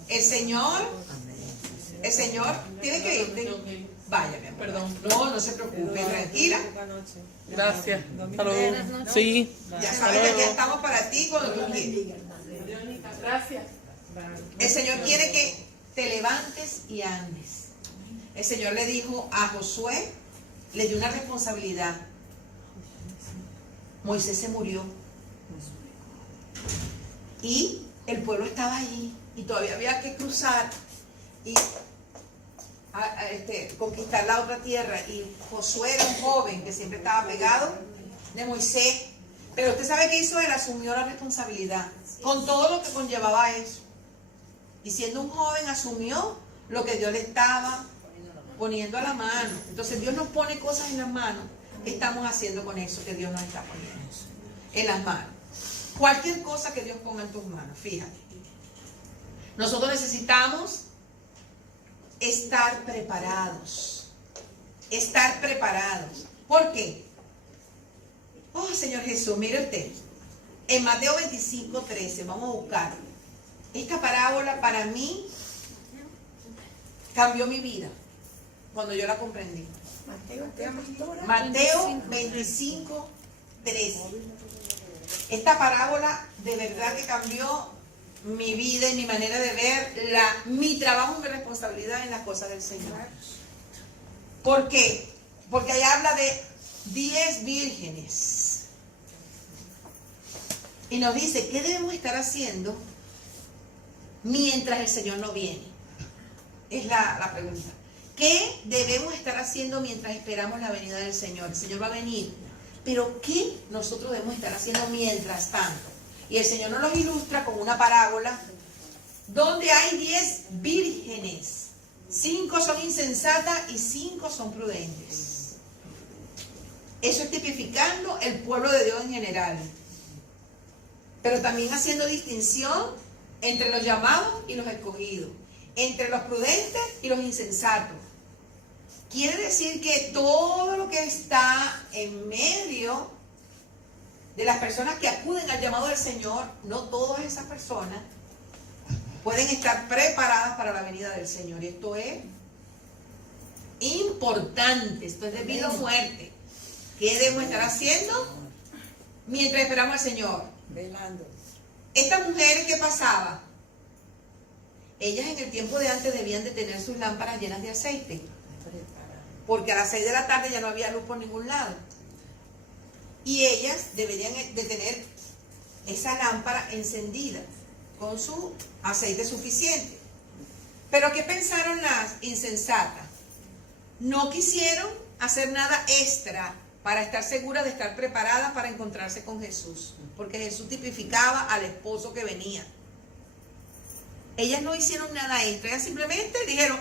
El Señor tiene que irte. Vaya, mi amor. Perdón. No se preocupe, tranquila. Gracias. Buenas Saludos. noches. Sí. Ya sabes que aquí estamos para ti cuando tú quieras. Gracias. El Señor quiere que te levantes y andes. El Señor le dijo a Josué, le dio una responsabilidad. Moisés se murió. Y el pueblo estaba allí. Y todavía había que cruzar y conquistar la otra tierra. Y Josué era un joven que siempre estaba pegado de Moisés. Pero usted sabe qué hizo él, asumió la responsabilidad con todo lo que conllevaba eso. Y siendo un joven asumió lo que Dios le estaba poniendo a la mano. Entonces Dios nos pone cosas en las manos. ¿Qué estamos haciendo con eso que Dios nos está poniendo en las manos? Cualquier cosa que Dios ponga en tus manos, fíjate. Nosotros necesitamos estar preparados. Estar preparados. ¿Por qué? Oh, Señor Jesús, mire usted. En Mateo 25:13, vamos a buscar. Esta parábola para mí cambió mi vida cuando yo la comprendí. Mateo 25:13. Esta parábola de verdad que cambió mi vida y mi manera de ver mi trabajo y mi responsabilidad en las cosas del Señor. ¿Por qué? Porque ahí habla de 10 vírgenes. Y nos dice, ¿qué debemos estar haciendo mientras el Señor no viene? Es la pregunta. ¿Qué debemos estar haciendo mientras esperamos la venida del Señor? El Señor va a venir. Pero ¿qué nosotros debemos estar haciendo mientras tanto? Y el Señor nos los ilustra con una parábola donde hay 10 vírgenes. 5 son insensatas y 5 son prudentes. Eso es tipificando el pueblo de Dios en general. Pero también haciendo distinción entre los llamados y los escogidos. Entre los prudentes y los insensatos. Quiere decir que todo lo que está en medio de las personas que acuden al llamado del Señor, no todas esas personas pueden estar preparadas para la venida del Señor. Y esto es importante, esto es de vida o muerte. ¿Qué debemos estar haciendo mientras esperamos al Señor? Velando. Estas mujeres que pasaban, ellas en el tiempo de antes debían de tener sus lámparas llenas de aceite, porque a las 6 de la tarde ya no había luz por ningún lado. Y ellas deberían de tener esa lámpara encendida con su aceite suficiente. Pero ¿qué pensaron las insensatas? No quisieron hacer nada extra para estar seguras de estar preparadas para encontrarse con Jesús, porque Jesús tipificaba al esposo que venía. Ellas no hicieron nada extra, ellas simplemente dijeron,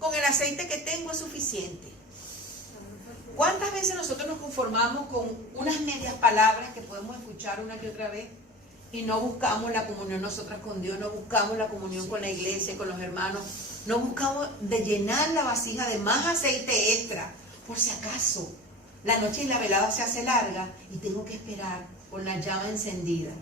con el aceite que tengo es suficiente. ¿Cuántas veces nosotros nos conformamos con unas medias palabras que podemos escuchar una que otra vez y no buscamos la comunión nosotras con Dios, no buscamos la comunión con la iglesia, con los hermanos, no buscamos de llenar la vasija de más aceite extra por si acaso la noche y la velada se hace larga y tengo que esperar con la llama encendida.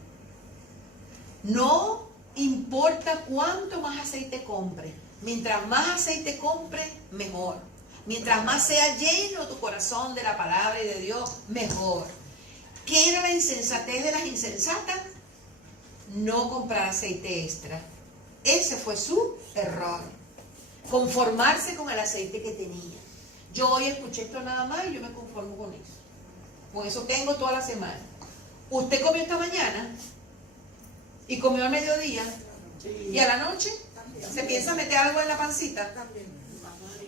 No importa cuánto más aceite compre, mientras más aceite compre, mejor. Mientras más sea lleno tu corazón de la palabra y de Dios, mejor. ¿Qué era la insensatez de las insensatas? No comprar aceite extra. Ese fue su error. Conformarse con el aceite que tenía. Yo hoy escuché esto nada más y yo me conformo con eso. Con eso tengo toda la semana. Usted comió esta mañana y comió al mediodía y a la noche se piensa meter algo en la pancita.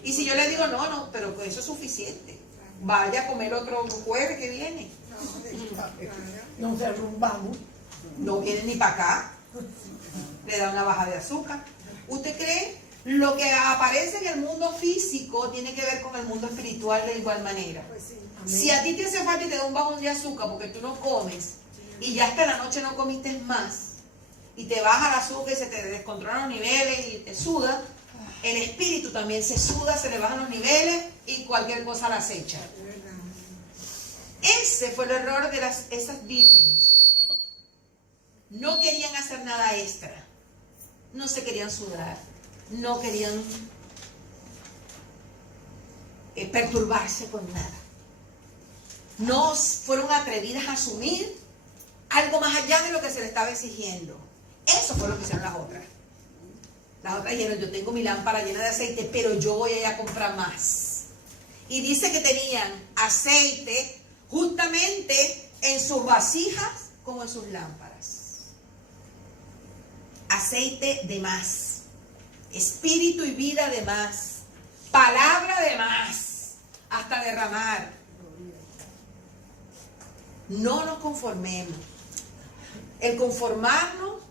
Y si yo le digo, no, pero eso es suficiente. Vaya a comer otro jueves que viene. Nos derrumbamos. No viene ni para acá. Le da una baja de azúcar. ¿Usted cree? Lo que aparece en el mundo físico tiene que ver con el mundo espiritual de igual manera. Si a ti te hace falta y te da un bajón de azúcar porque tú no comes y ya hasta la noche no comiste más y te baja el azúcar y se te descontrolan los niveles y te suda, el espíritu también se suda, se le bajan los niveles y cualquier cosa la acecha. Ese fue el error de esas vírgenes. No querían hacer nada extra. No se querían sudar. No querían perturbarse con nada. No fueron atrevidas a asumir algo más allá de lo que se les estaba exigiendo. Eso fue lo que hicieron las otras. Las otras dijeron, yo tengo mi lámpara llena de aceite, pero yo voy a ir a comprar más. Y dice que tenían aceite justamente en sus vasijas como en sus lámparas. Aceite de más. Espíritu y vida de más. Palabra de más. Hasta derramar. No nos conformemos. El conformarnos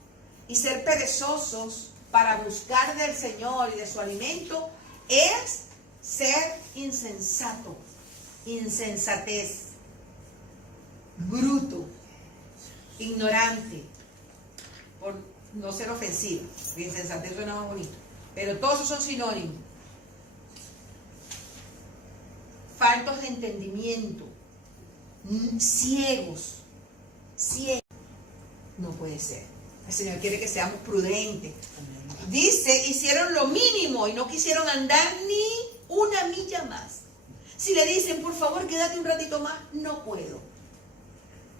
y ser perezosos para buscar del Señor y de su alimento es ser insensato, insensatez, bruto, ignorante, por no ser ofensivo. Insensatez suena más bonito, pero todos esos son sinónimos. Faltos de entendimiento, ciegos. No puede ser. El Señor quiere que seamos prudentes. Dice, hicieron lo mínimo y no quisieron andar ni una milla más. Si le dicen, por favor, quédate un ratito más, no puedo.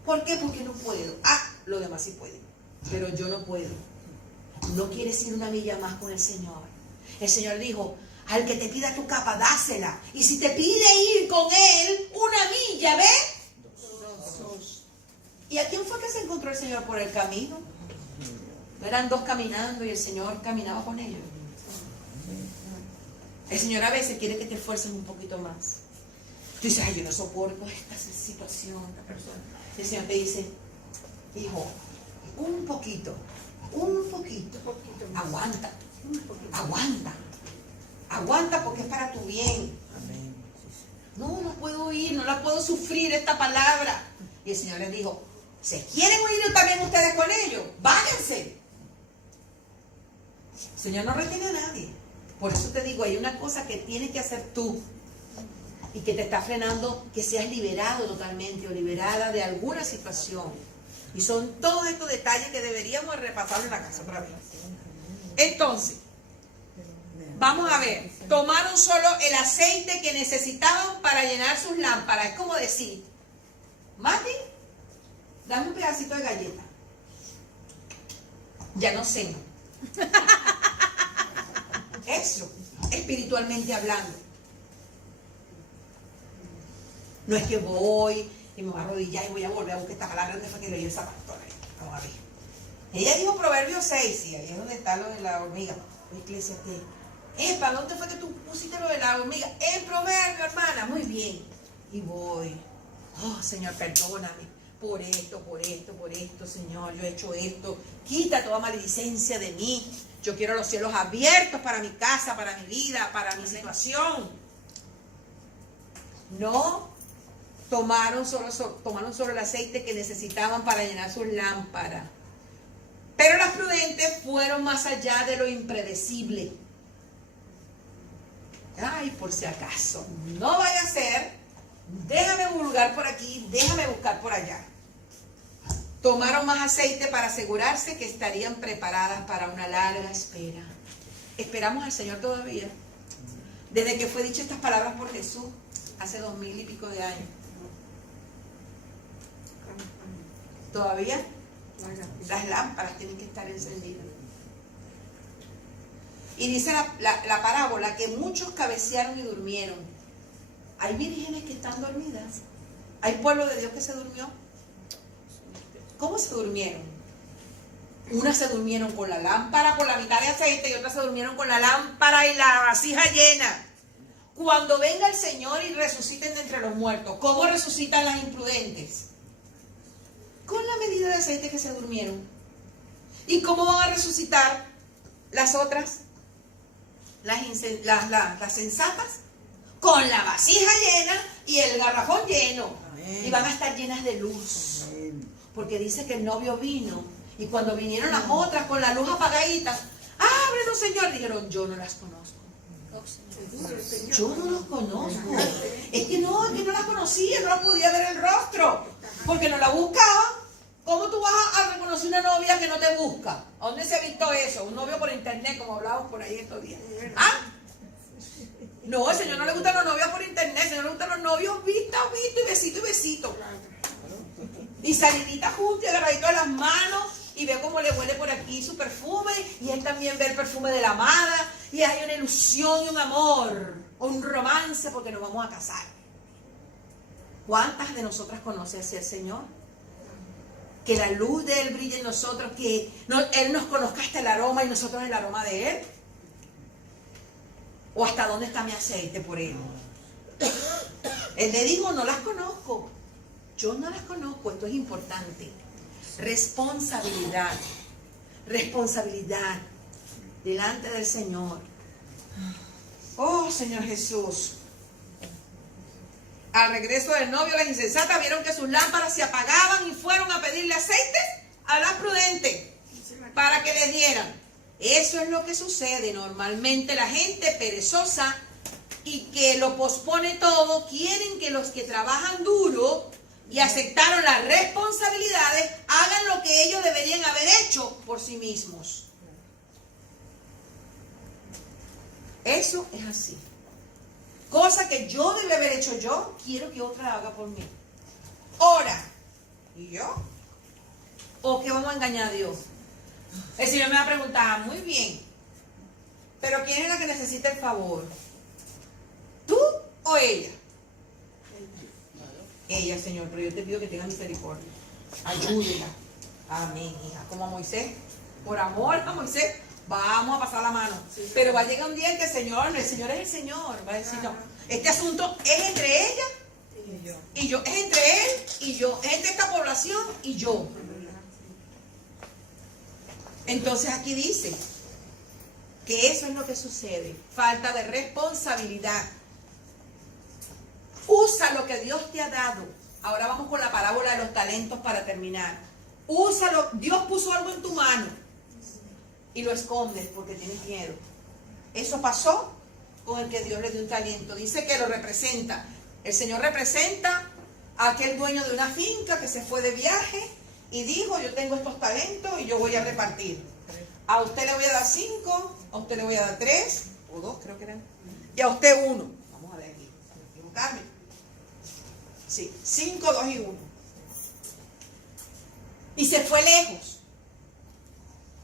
¿Por qué? Porque no puedo. Los demás sí pueden, pero yo no puedo. No quieres ir una milla más con el Señor. El Señor dijo, al que te pida tu capa, dásela. Y si te pide ir con Él una milla, ¿ve? Dos. ¿Y a quién fue que se encontró el Señor por el camino? ¿No eran dos caminando y el Señor caminaba con ellos? El Señor a veces quiere que te esfuerces un poquito más. Tú dices, yo no soporto esta situación, esta persona. El Señor te dice, hijo, un poquito, aguanta, aguanta porque es para tu bien. No puedo oír, no la puedo sufrir esta palabra. Y el Señor les dijo, ¿se quieren oír también ustedes con ellos? Váyanse. El Señor no retiene a nadie. Por eso te digo, hay una cosa que tienes que hacer tú y que te está frenando, que seas liberado totalmente o liberada de alguna situación. Y son todos estos detalles que deberíamos repasar en la casa otra vez. Entonces, vamos a ver, tomaron solo el aceite que necesitaban para llenar sus lámparas. Es como decir, Mati, dame un pedacito de galleta. Ya no sé. Eso, espiritualmente hablando. No es que voy y me voy a arrodillar y voy a volver a buscar esta palabra. ¿Dónde fue que leí esa pastora? Vamos a ver. Ella dijo Proverbios 6, sí, ahí es donde está lo de la hormiga. Eclesiastés. ¿Dónde fue que tú pusiste lo de la hormiga? En Proverbio, hermana. Muy bien. Y voy. Oh, Señor, perdóname por esto, Señor. Yo he hecho esto. Quita toda maledicencia de mí. Yo quiero los cielos abiertos para mi casa, para mi vida, para mi situación. No tomaron solo el aceite que necesitaban para llenar sus lámparas. Pero las prudentes fueron más allá de lo impredecible. Ay, por si acaso, no vaya a ser, déjame vulgar por aquí, déjame buscar por allá. Tomaron más aceite para asegurarse que estarían preparadas para una larga espera. Esperamos al Señor todavía. Desde que fue dicho estas palabras por Jesús, hace 2000 y pico de años. Todavía las lámparas tienen que estar encendidas. Y dice la parábola que muchos cabecearon y durmieron. Hay vírgenes que están dormidas. Hay pueblo de Dios que se durmió. ¿Cómo se durmieron? Unas se durmieron con la lámpara, con la mitad de aceite, y otras se durmieron con la lámpara y la vasija llena. Cuando venga el Señor y resuciten de entre los muertos, ¿cómo resucitan las imprudentes? Con la medida de aceite que se durmieron. ¿Y cómo van a resucitar las otras? Las sensatas, con la vasija llena y el garrafón lleno. Amén. Y van a estar llenas de luz. Amén. Porque dice que el novio vino. Y cuando vinieron las otras con la luz apagadita, ábrenos, Señor, dijeron, yo no las conozco. Yo no los conozco. Es que no las conocía, no las podía ver el rostro. Porque no la buscaba. ¿Cómo tú vas a reconocer una novia que no te busca? ¿A dónde se ha visto eso? Un novio por internet, como hablábamos por ahí estos días. ¿Ah? No, al Señor no le gustan los novios por internet, al Señor le gustan los novios vista y besito y besito. Y saliditas juntos y agarraditos de las manos, y ve cómo le huele por aquí su perfume, y él también ve el perfume de la amada, y hay una ilusión y un amor, un romance, porque nos vamos a casar. ¿Cuántas de nosotras conocen así al Señor? Que la luz de Él brille en nosotros, que Él nos conozca hasta el aroma y nosotros el aroma de Él. ¿O hasta dónde está mi aceite por Él? Él le dijo, no las conozco. Yo no las conozco, esto es importante. Responsabilidad. Responsabilidad delante del Señor. Oh, Señor Jesús. Al regreso del novio, las insensatas vieron que sus lámparas se apagaban y fueron a pedirle aceite a las prudentes para que les dieran. Eso es lo que sucede. Normalmente la gente perezosa y que lo pospone todo, quieren que los que trabajan duro y aceptaron las responsabilidades hagan lo que ellos deberían haber hecho por sí mismos. Eso es así. Cosa que yo debe haber hecho yo, quiero que otra haga por mí. Ahora, ¿y yo? ¿O qué vamos a engañar a Dios? El Señor me va a preguntar, muy bien, pero ¿quién es la que necesita el favor? ¿Tú o ella? Ella, Señor, pero yo te pido que tenga misericordia. Ayúdela. Amén, hija. Como a Moisés, por amor a Moisés, vamos a pasar la mano. Pero va a llegar un día en que el Señor es el Señor. Va a decir, no, este asunto es entre ella y yo. Es entre él y yo. Es entre esta población y yo. Entonces aquí dice que eso es lo que sucede. Falta de responsabilidad. Usa lo que Dios te ha dado. Ahora vamos con la parábola de los talentos para terminar. Úsalo. Dios puso algo en tu mano y lo escondes porque tienes miedo. Eso pasó con el que Dios le dio un talento. Dice que lo representa. El Señor representa a aquel dueño de una finca que se fue de viaje y dijo, yo tengo estos talentos y yo voy a repartir. A usted le voy a dar 5, a usted le voy a dar 3 o 2, creo que eran, y a usted 1. Vamos a ver aquí, sin equivocarme. Sí, 5, 2 y 1. Y se fue lejos.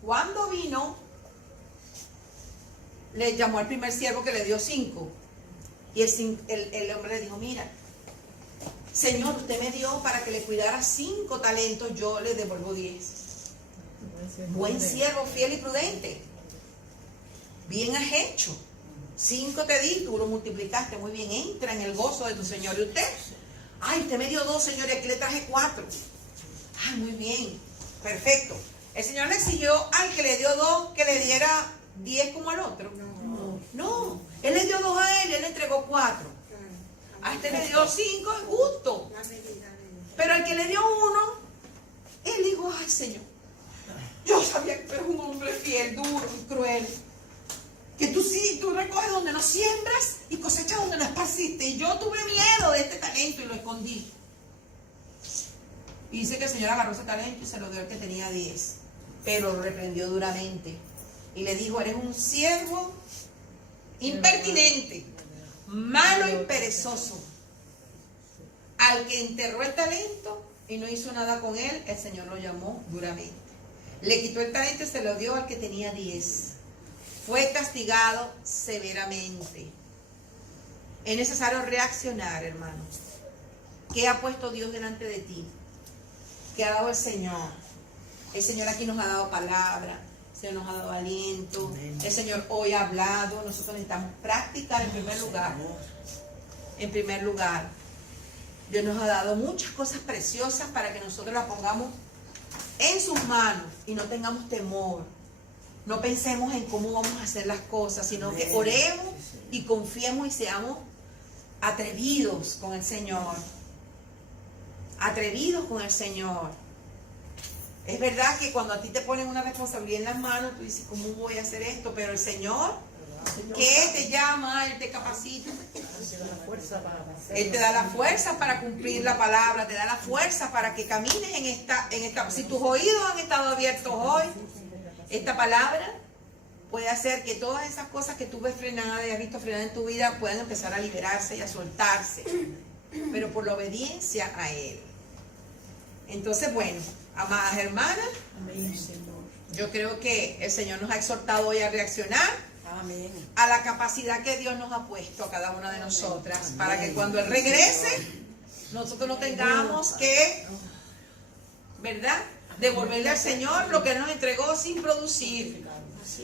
Cuando vino, le llamó al primer siervo que le dio 5. Y el hombre le dijo, mira, Señor, usted me dio para que le cuidara 5 talentos, yo le devuelvo 10. Buen siervo, fiel y prudente. Bien has hecho. 5 te di, tú lo multiplicaste. Muy bien, entra en el gozo de tu Señor. ¿Y usted? Ay, usted me dio 2, Señor, y aquí le traje 4. Ay, muy bien, perfecto. El Señor le exigió al que le dio 2 que le diera 10 como al otro. No, Él le dio 2 a él y él le entregó 4. A este le dio 5, es justo. Pero al que le dio 1, él dijo, ay, Señor, yo sabía que tú eres un hombre fiel, duro y cruel, que tú tú recoges donde no siembras y cosechas donde no esparciste. Y yo tuve miedo de este talento y lo escondí. Y dice que el Señor agarró ese talento y se lo dio al que tenía 10. Pero lo reprendió duramente. Y le dijo, eres un siervo impertinente, malo y perezoso. Al que enterró el talento y no hizo nada con él, el Señor lo llamó duramente. Le quitó el talento y se lo dio al que tenía 10. Fue castigado severamente. Es necesario reaccionar, hermano. ¿Qué ha puesto Dios delante de ti? ¿Qué ha dado el Señor? El Señor aquí nos ha dado palabra. El Señor nos ha dado aliento. El Señor hoy ha hablado. Nosotros necesitamos practicar en primer lugar. En primer lugar. Dios nos ha dado muchas cosas preciosas para que nosotros las pongamos en sus manos y no tengamos temor. No pensemos en cómo vamos a hacer las cosas, sino que oremos y confiemos y seamos atrevidos con el Señor. Atrevidos con el Señor. Es verdad que cuando a ti te ponen una responsabilidad en las manos, tú dices, ¿cómo voy a hacer esto? Pero el Señor, que te llama, Él te capacita. Él te da la fuerza para cumplir la palabra, te da la fuerza para que camines en esta. Si tus oídos han estado abiertos hoy, esta palabra puede hacer que todas esas cosas que tú ves frenadas y has visto frenadas en tu vida puedan empezar a liberarse y a soltarse, pero por la obediencia a Él. Entonces, bueno, amadas hermanas, yo creo que el Señor nos ha exhortado hoy a reaccionar a la capacidad que Dios nos ha puesto a cada una de nosotras, para que cuando Él regrese, nosotros no tengamos que, ¿verdad?, devolverle al Señor lo que Él nos entregó sin producir.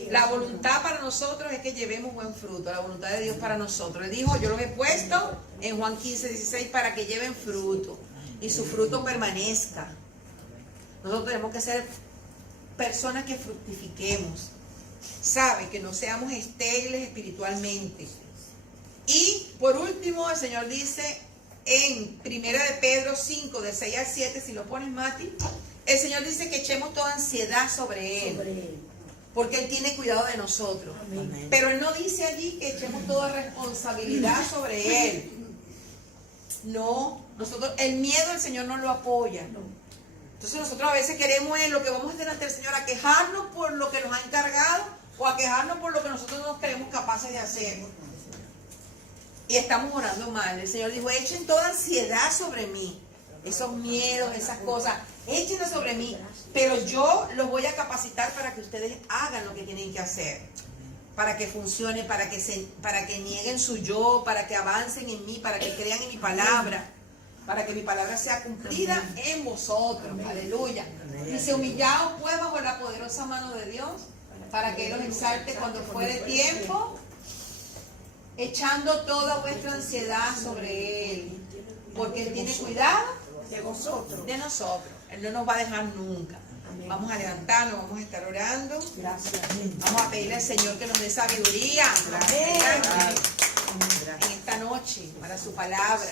La voluntad para nosotros es que llevemos buen fruto, la voluntad de Dios para nosotros. Él dijo, yo los he puesto en Juan 15:16 para que lleven fruto y su fruto permanezca. Nosotros tenemos que ser personas que fructifiquemos. Sabe, que no seamos estériles espiritualmente. Y por último, el Señor dice en 1 de Pedro 5, del 6 al 7, si lo pones, Mati, el Señor dice que echemos toda ansiedad sobre Él, porque Él tiene cuidado de nosotros. Amén. Pero Él no dice allí que echemos toda responsabilidad sobre Él. No, nosotros, el miedo el Señor no lo apoya. Entonces nosotros a veces queremos lo que vamos a hacer ante el Señor, a quejarnos por lo que nos ha encargado o a quejarnos por lo que nosotros no nos creemos capaces de hacer. Y estamos orando mal. El Señor dijo, echen toda ansiedad sobre mí. Esos miedos, esas cosas, échenlas sobre mí. Pero yo los voy a capacitar para que ustedes hagan lo que tienen que hacer. Para que funcione, para que nieguen su yo, para que avancen en mí, para que crean en mi palabra. Para que mi palabra sea cumplida en vosotros. Aleluya. Dice, humillaos pues bajo la poderosa mano de Dios, para que Él os exalte cuando fuere tiempo, echando toda vuestra ansiedad sobre Él, porque Él tiene cuidado de vosotros, de nosotros. Él no nos va a dejar nunca. Vamos a levantarnos, vamos a estar orando. Vamos a pedirle al Señor que nos dé sabiduría en esta noche para su palabra.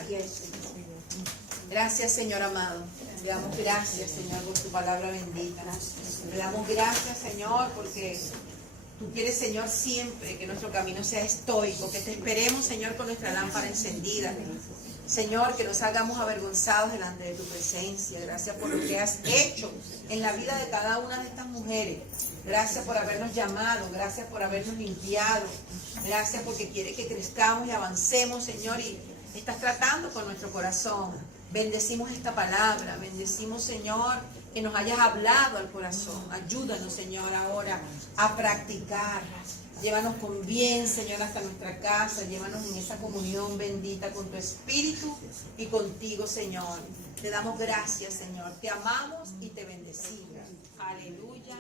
Gracias, Señor amado. Le damos gracias, Señor, por tu palabra bendita. Le damos gracias, Señor, porque tú quieres, Señor, siempre que nuestro camino sea estoico, que te esperemos, Señor, con nuestra lámpara encendida. Señor, que no salgamos avergonzados delante de tu presencia. Gracias por lo que has hecho en la vida de cada una de estas mujeres. Gracias por habernos llamado. Gracias por habernos limpiado. Gracias porque quieres que crezcamos y avancemos, Señor, y estás tratando con nuestro corazón. Bendecimos esta palabra. Bendecimos, Señor, que nos hayas hablado al corazón. Ayúdanos, Señor, ahora a practicar. Llévanos con bien, Señor, hasta nuestra casa. Llévanos en esa comunión bendita con tu Espíritu y contigo, Señor. Te damos gracias, Señor. Te amamos y te bendecimos. Aleluya.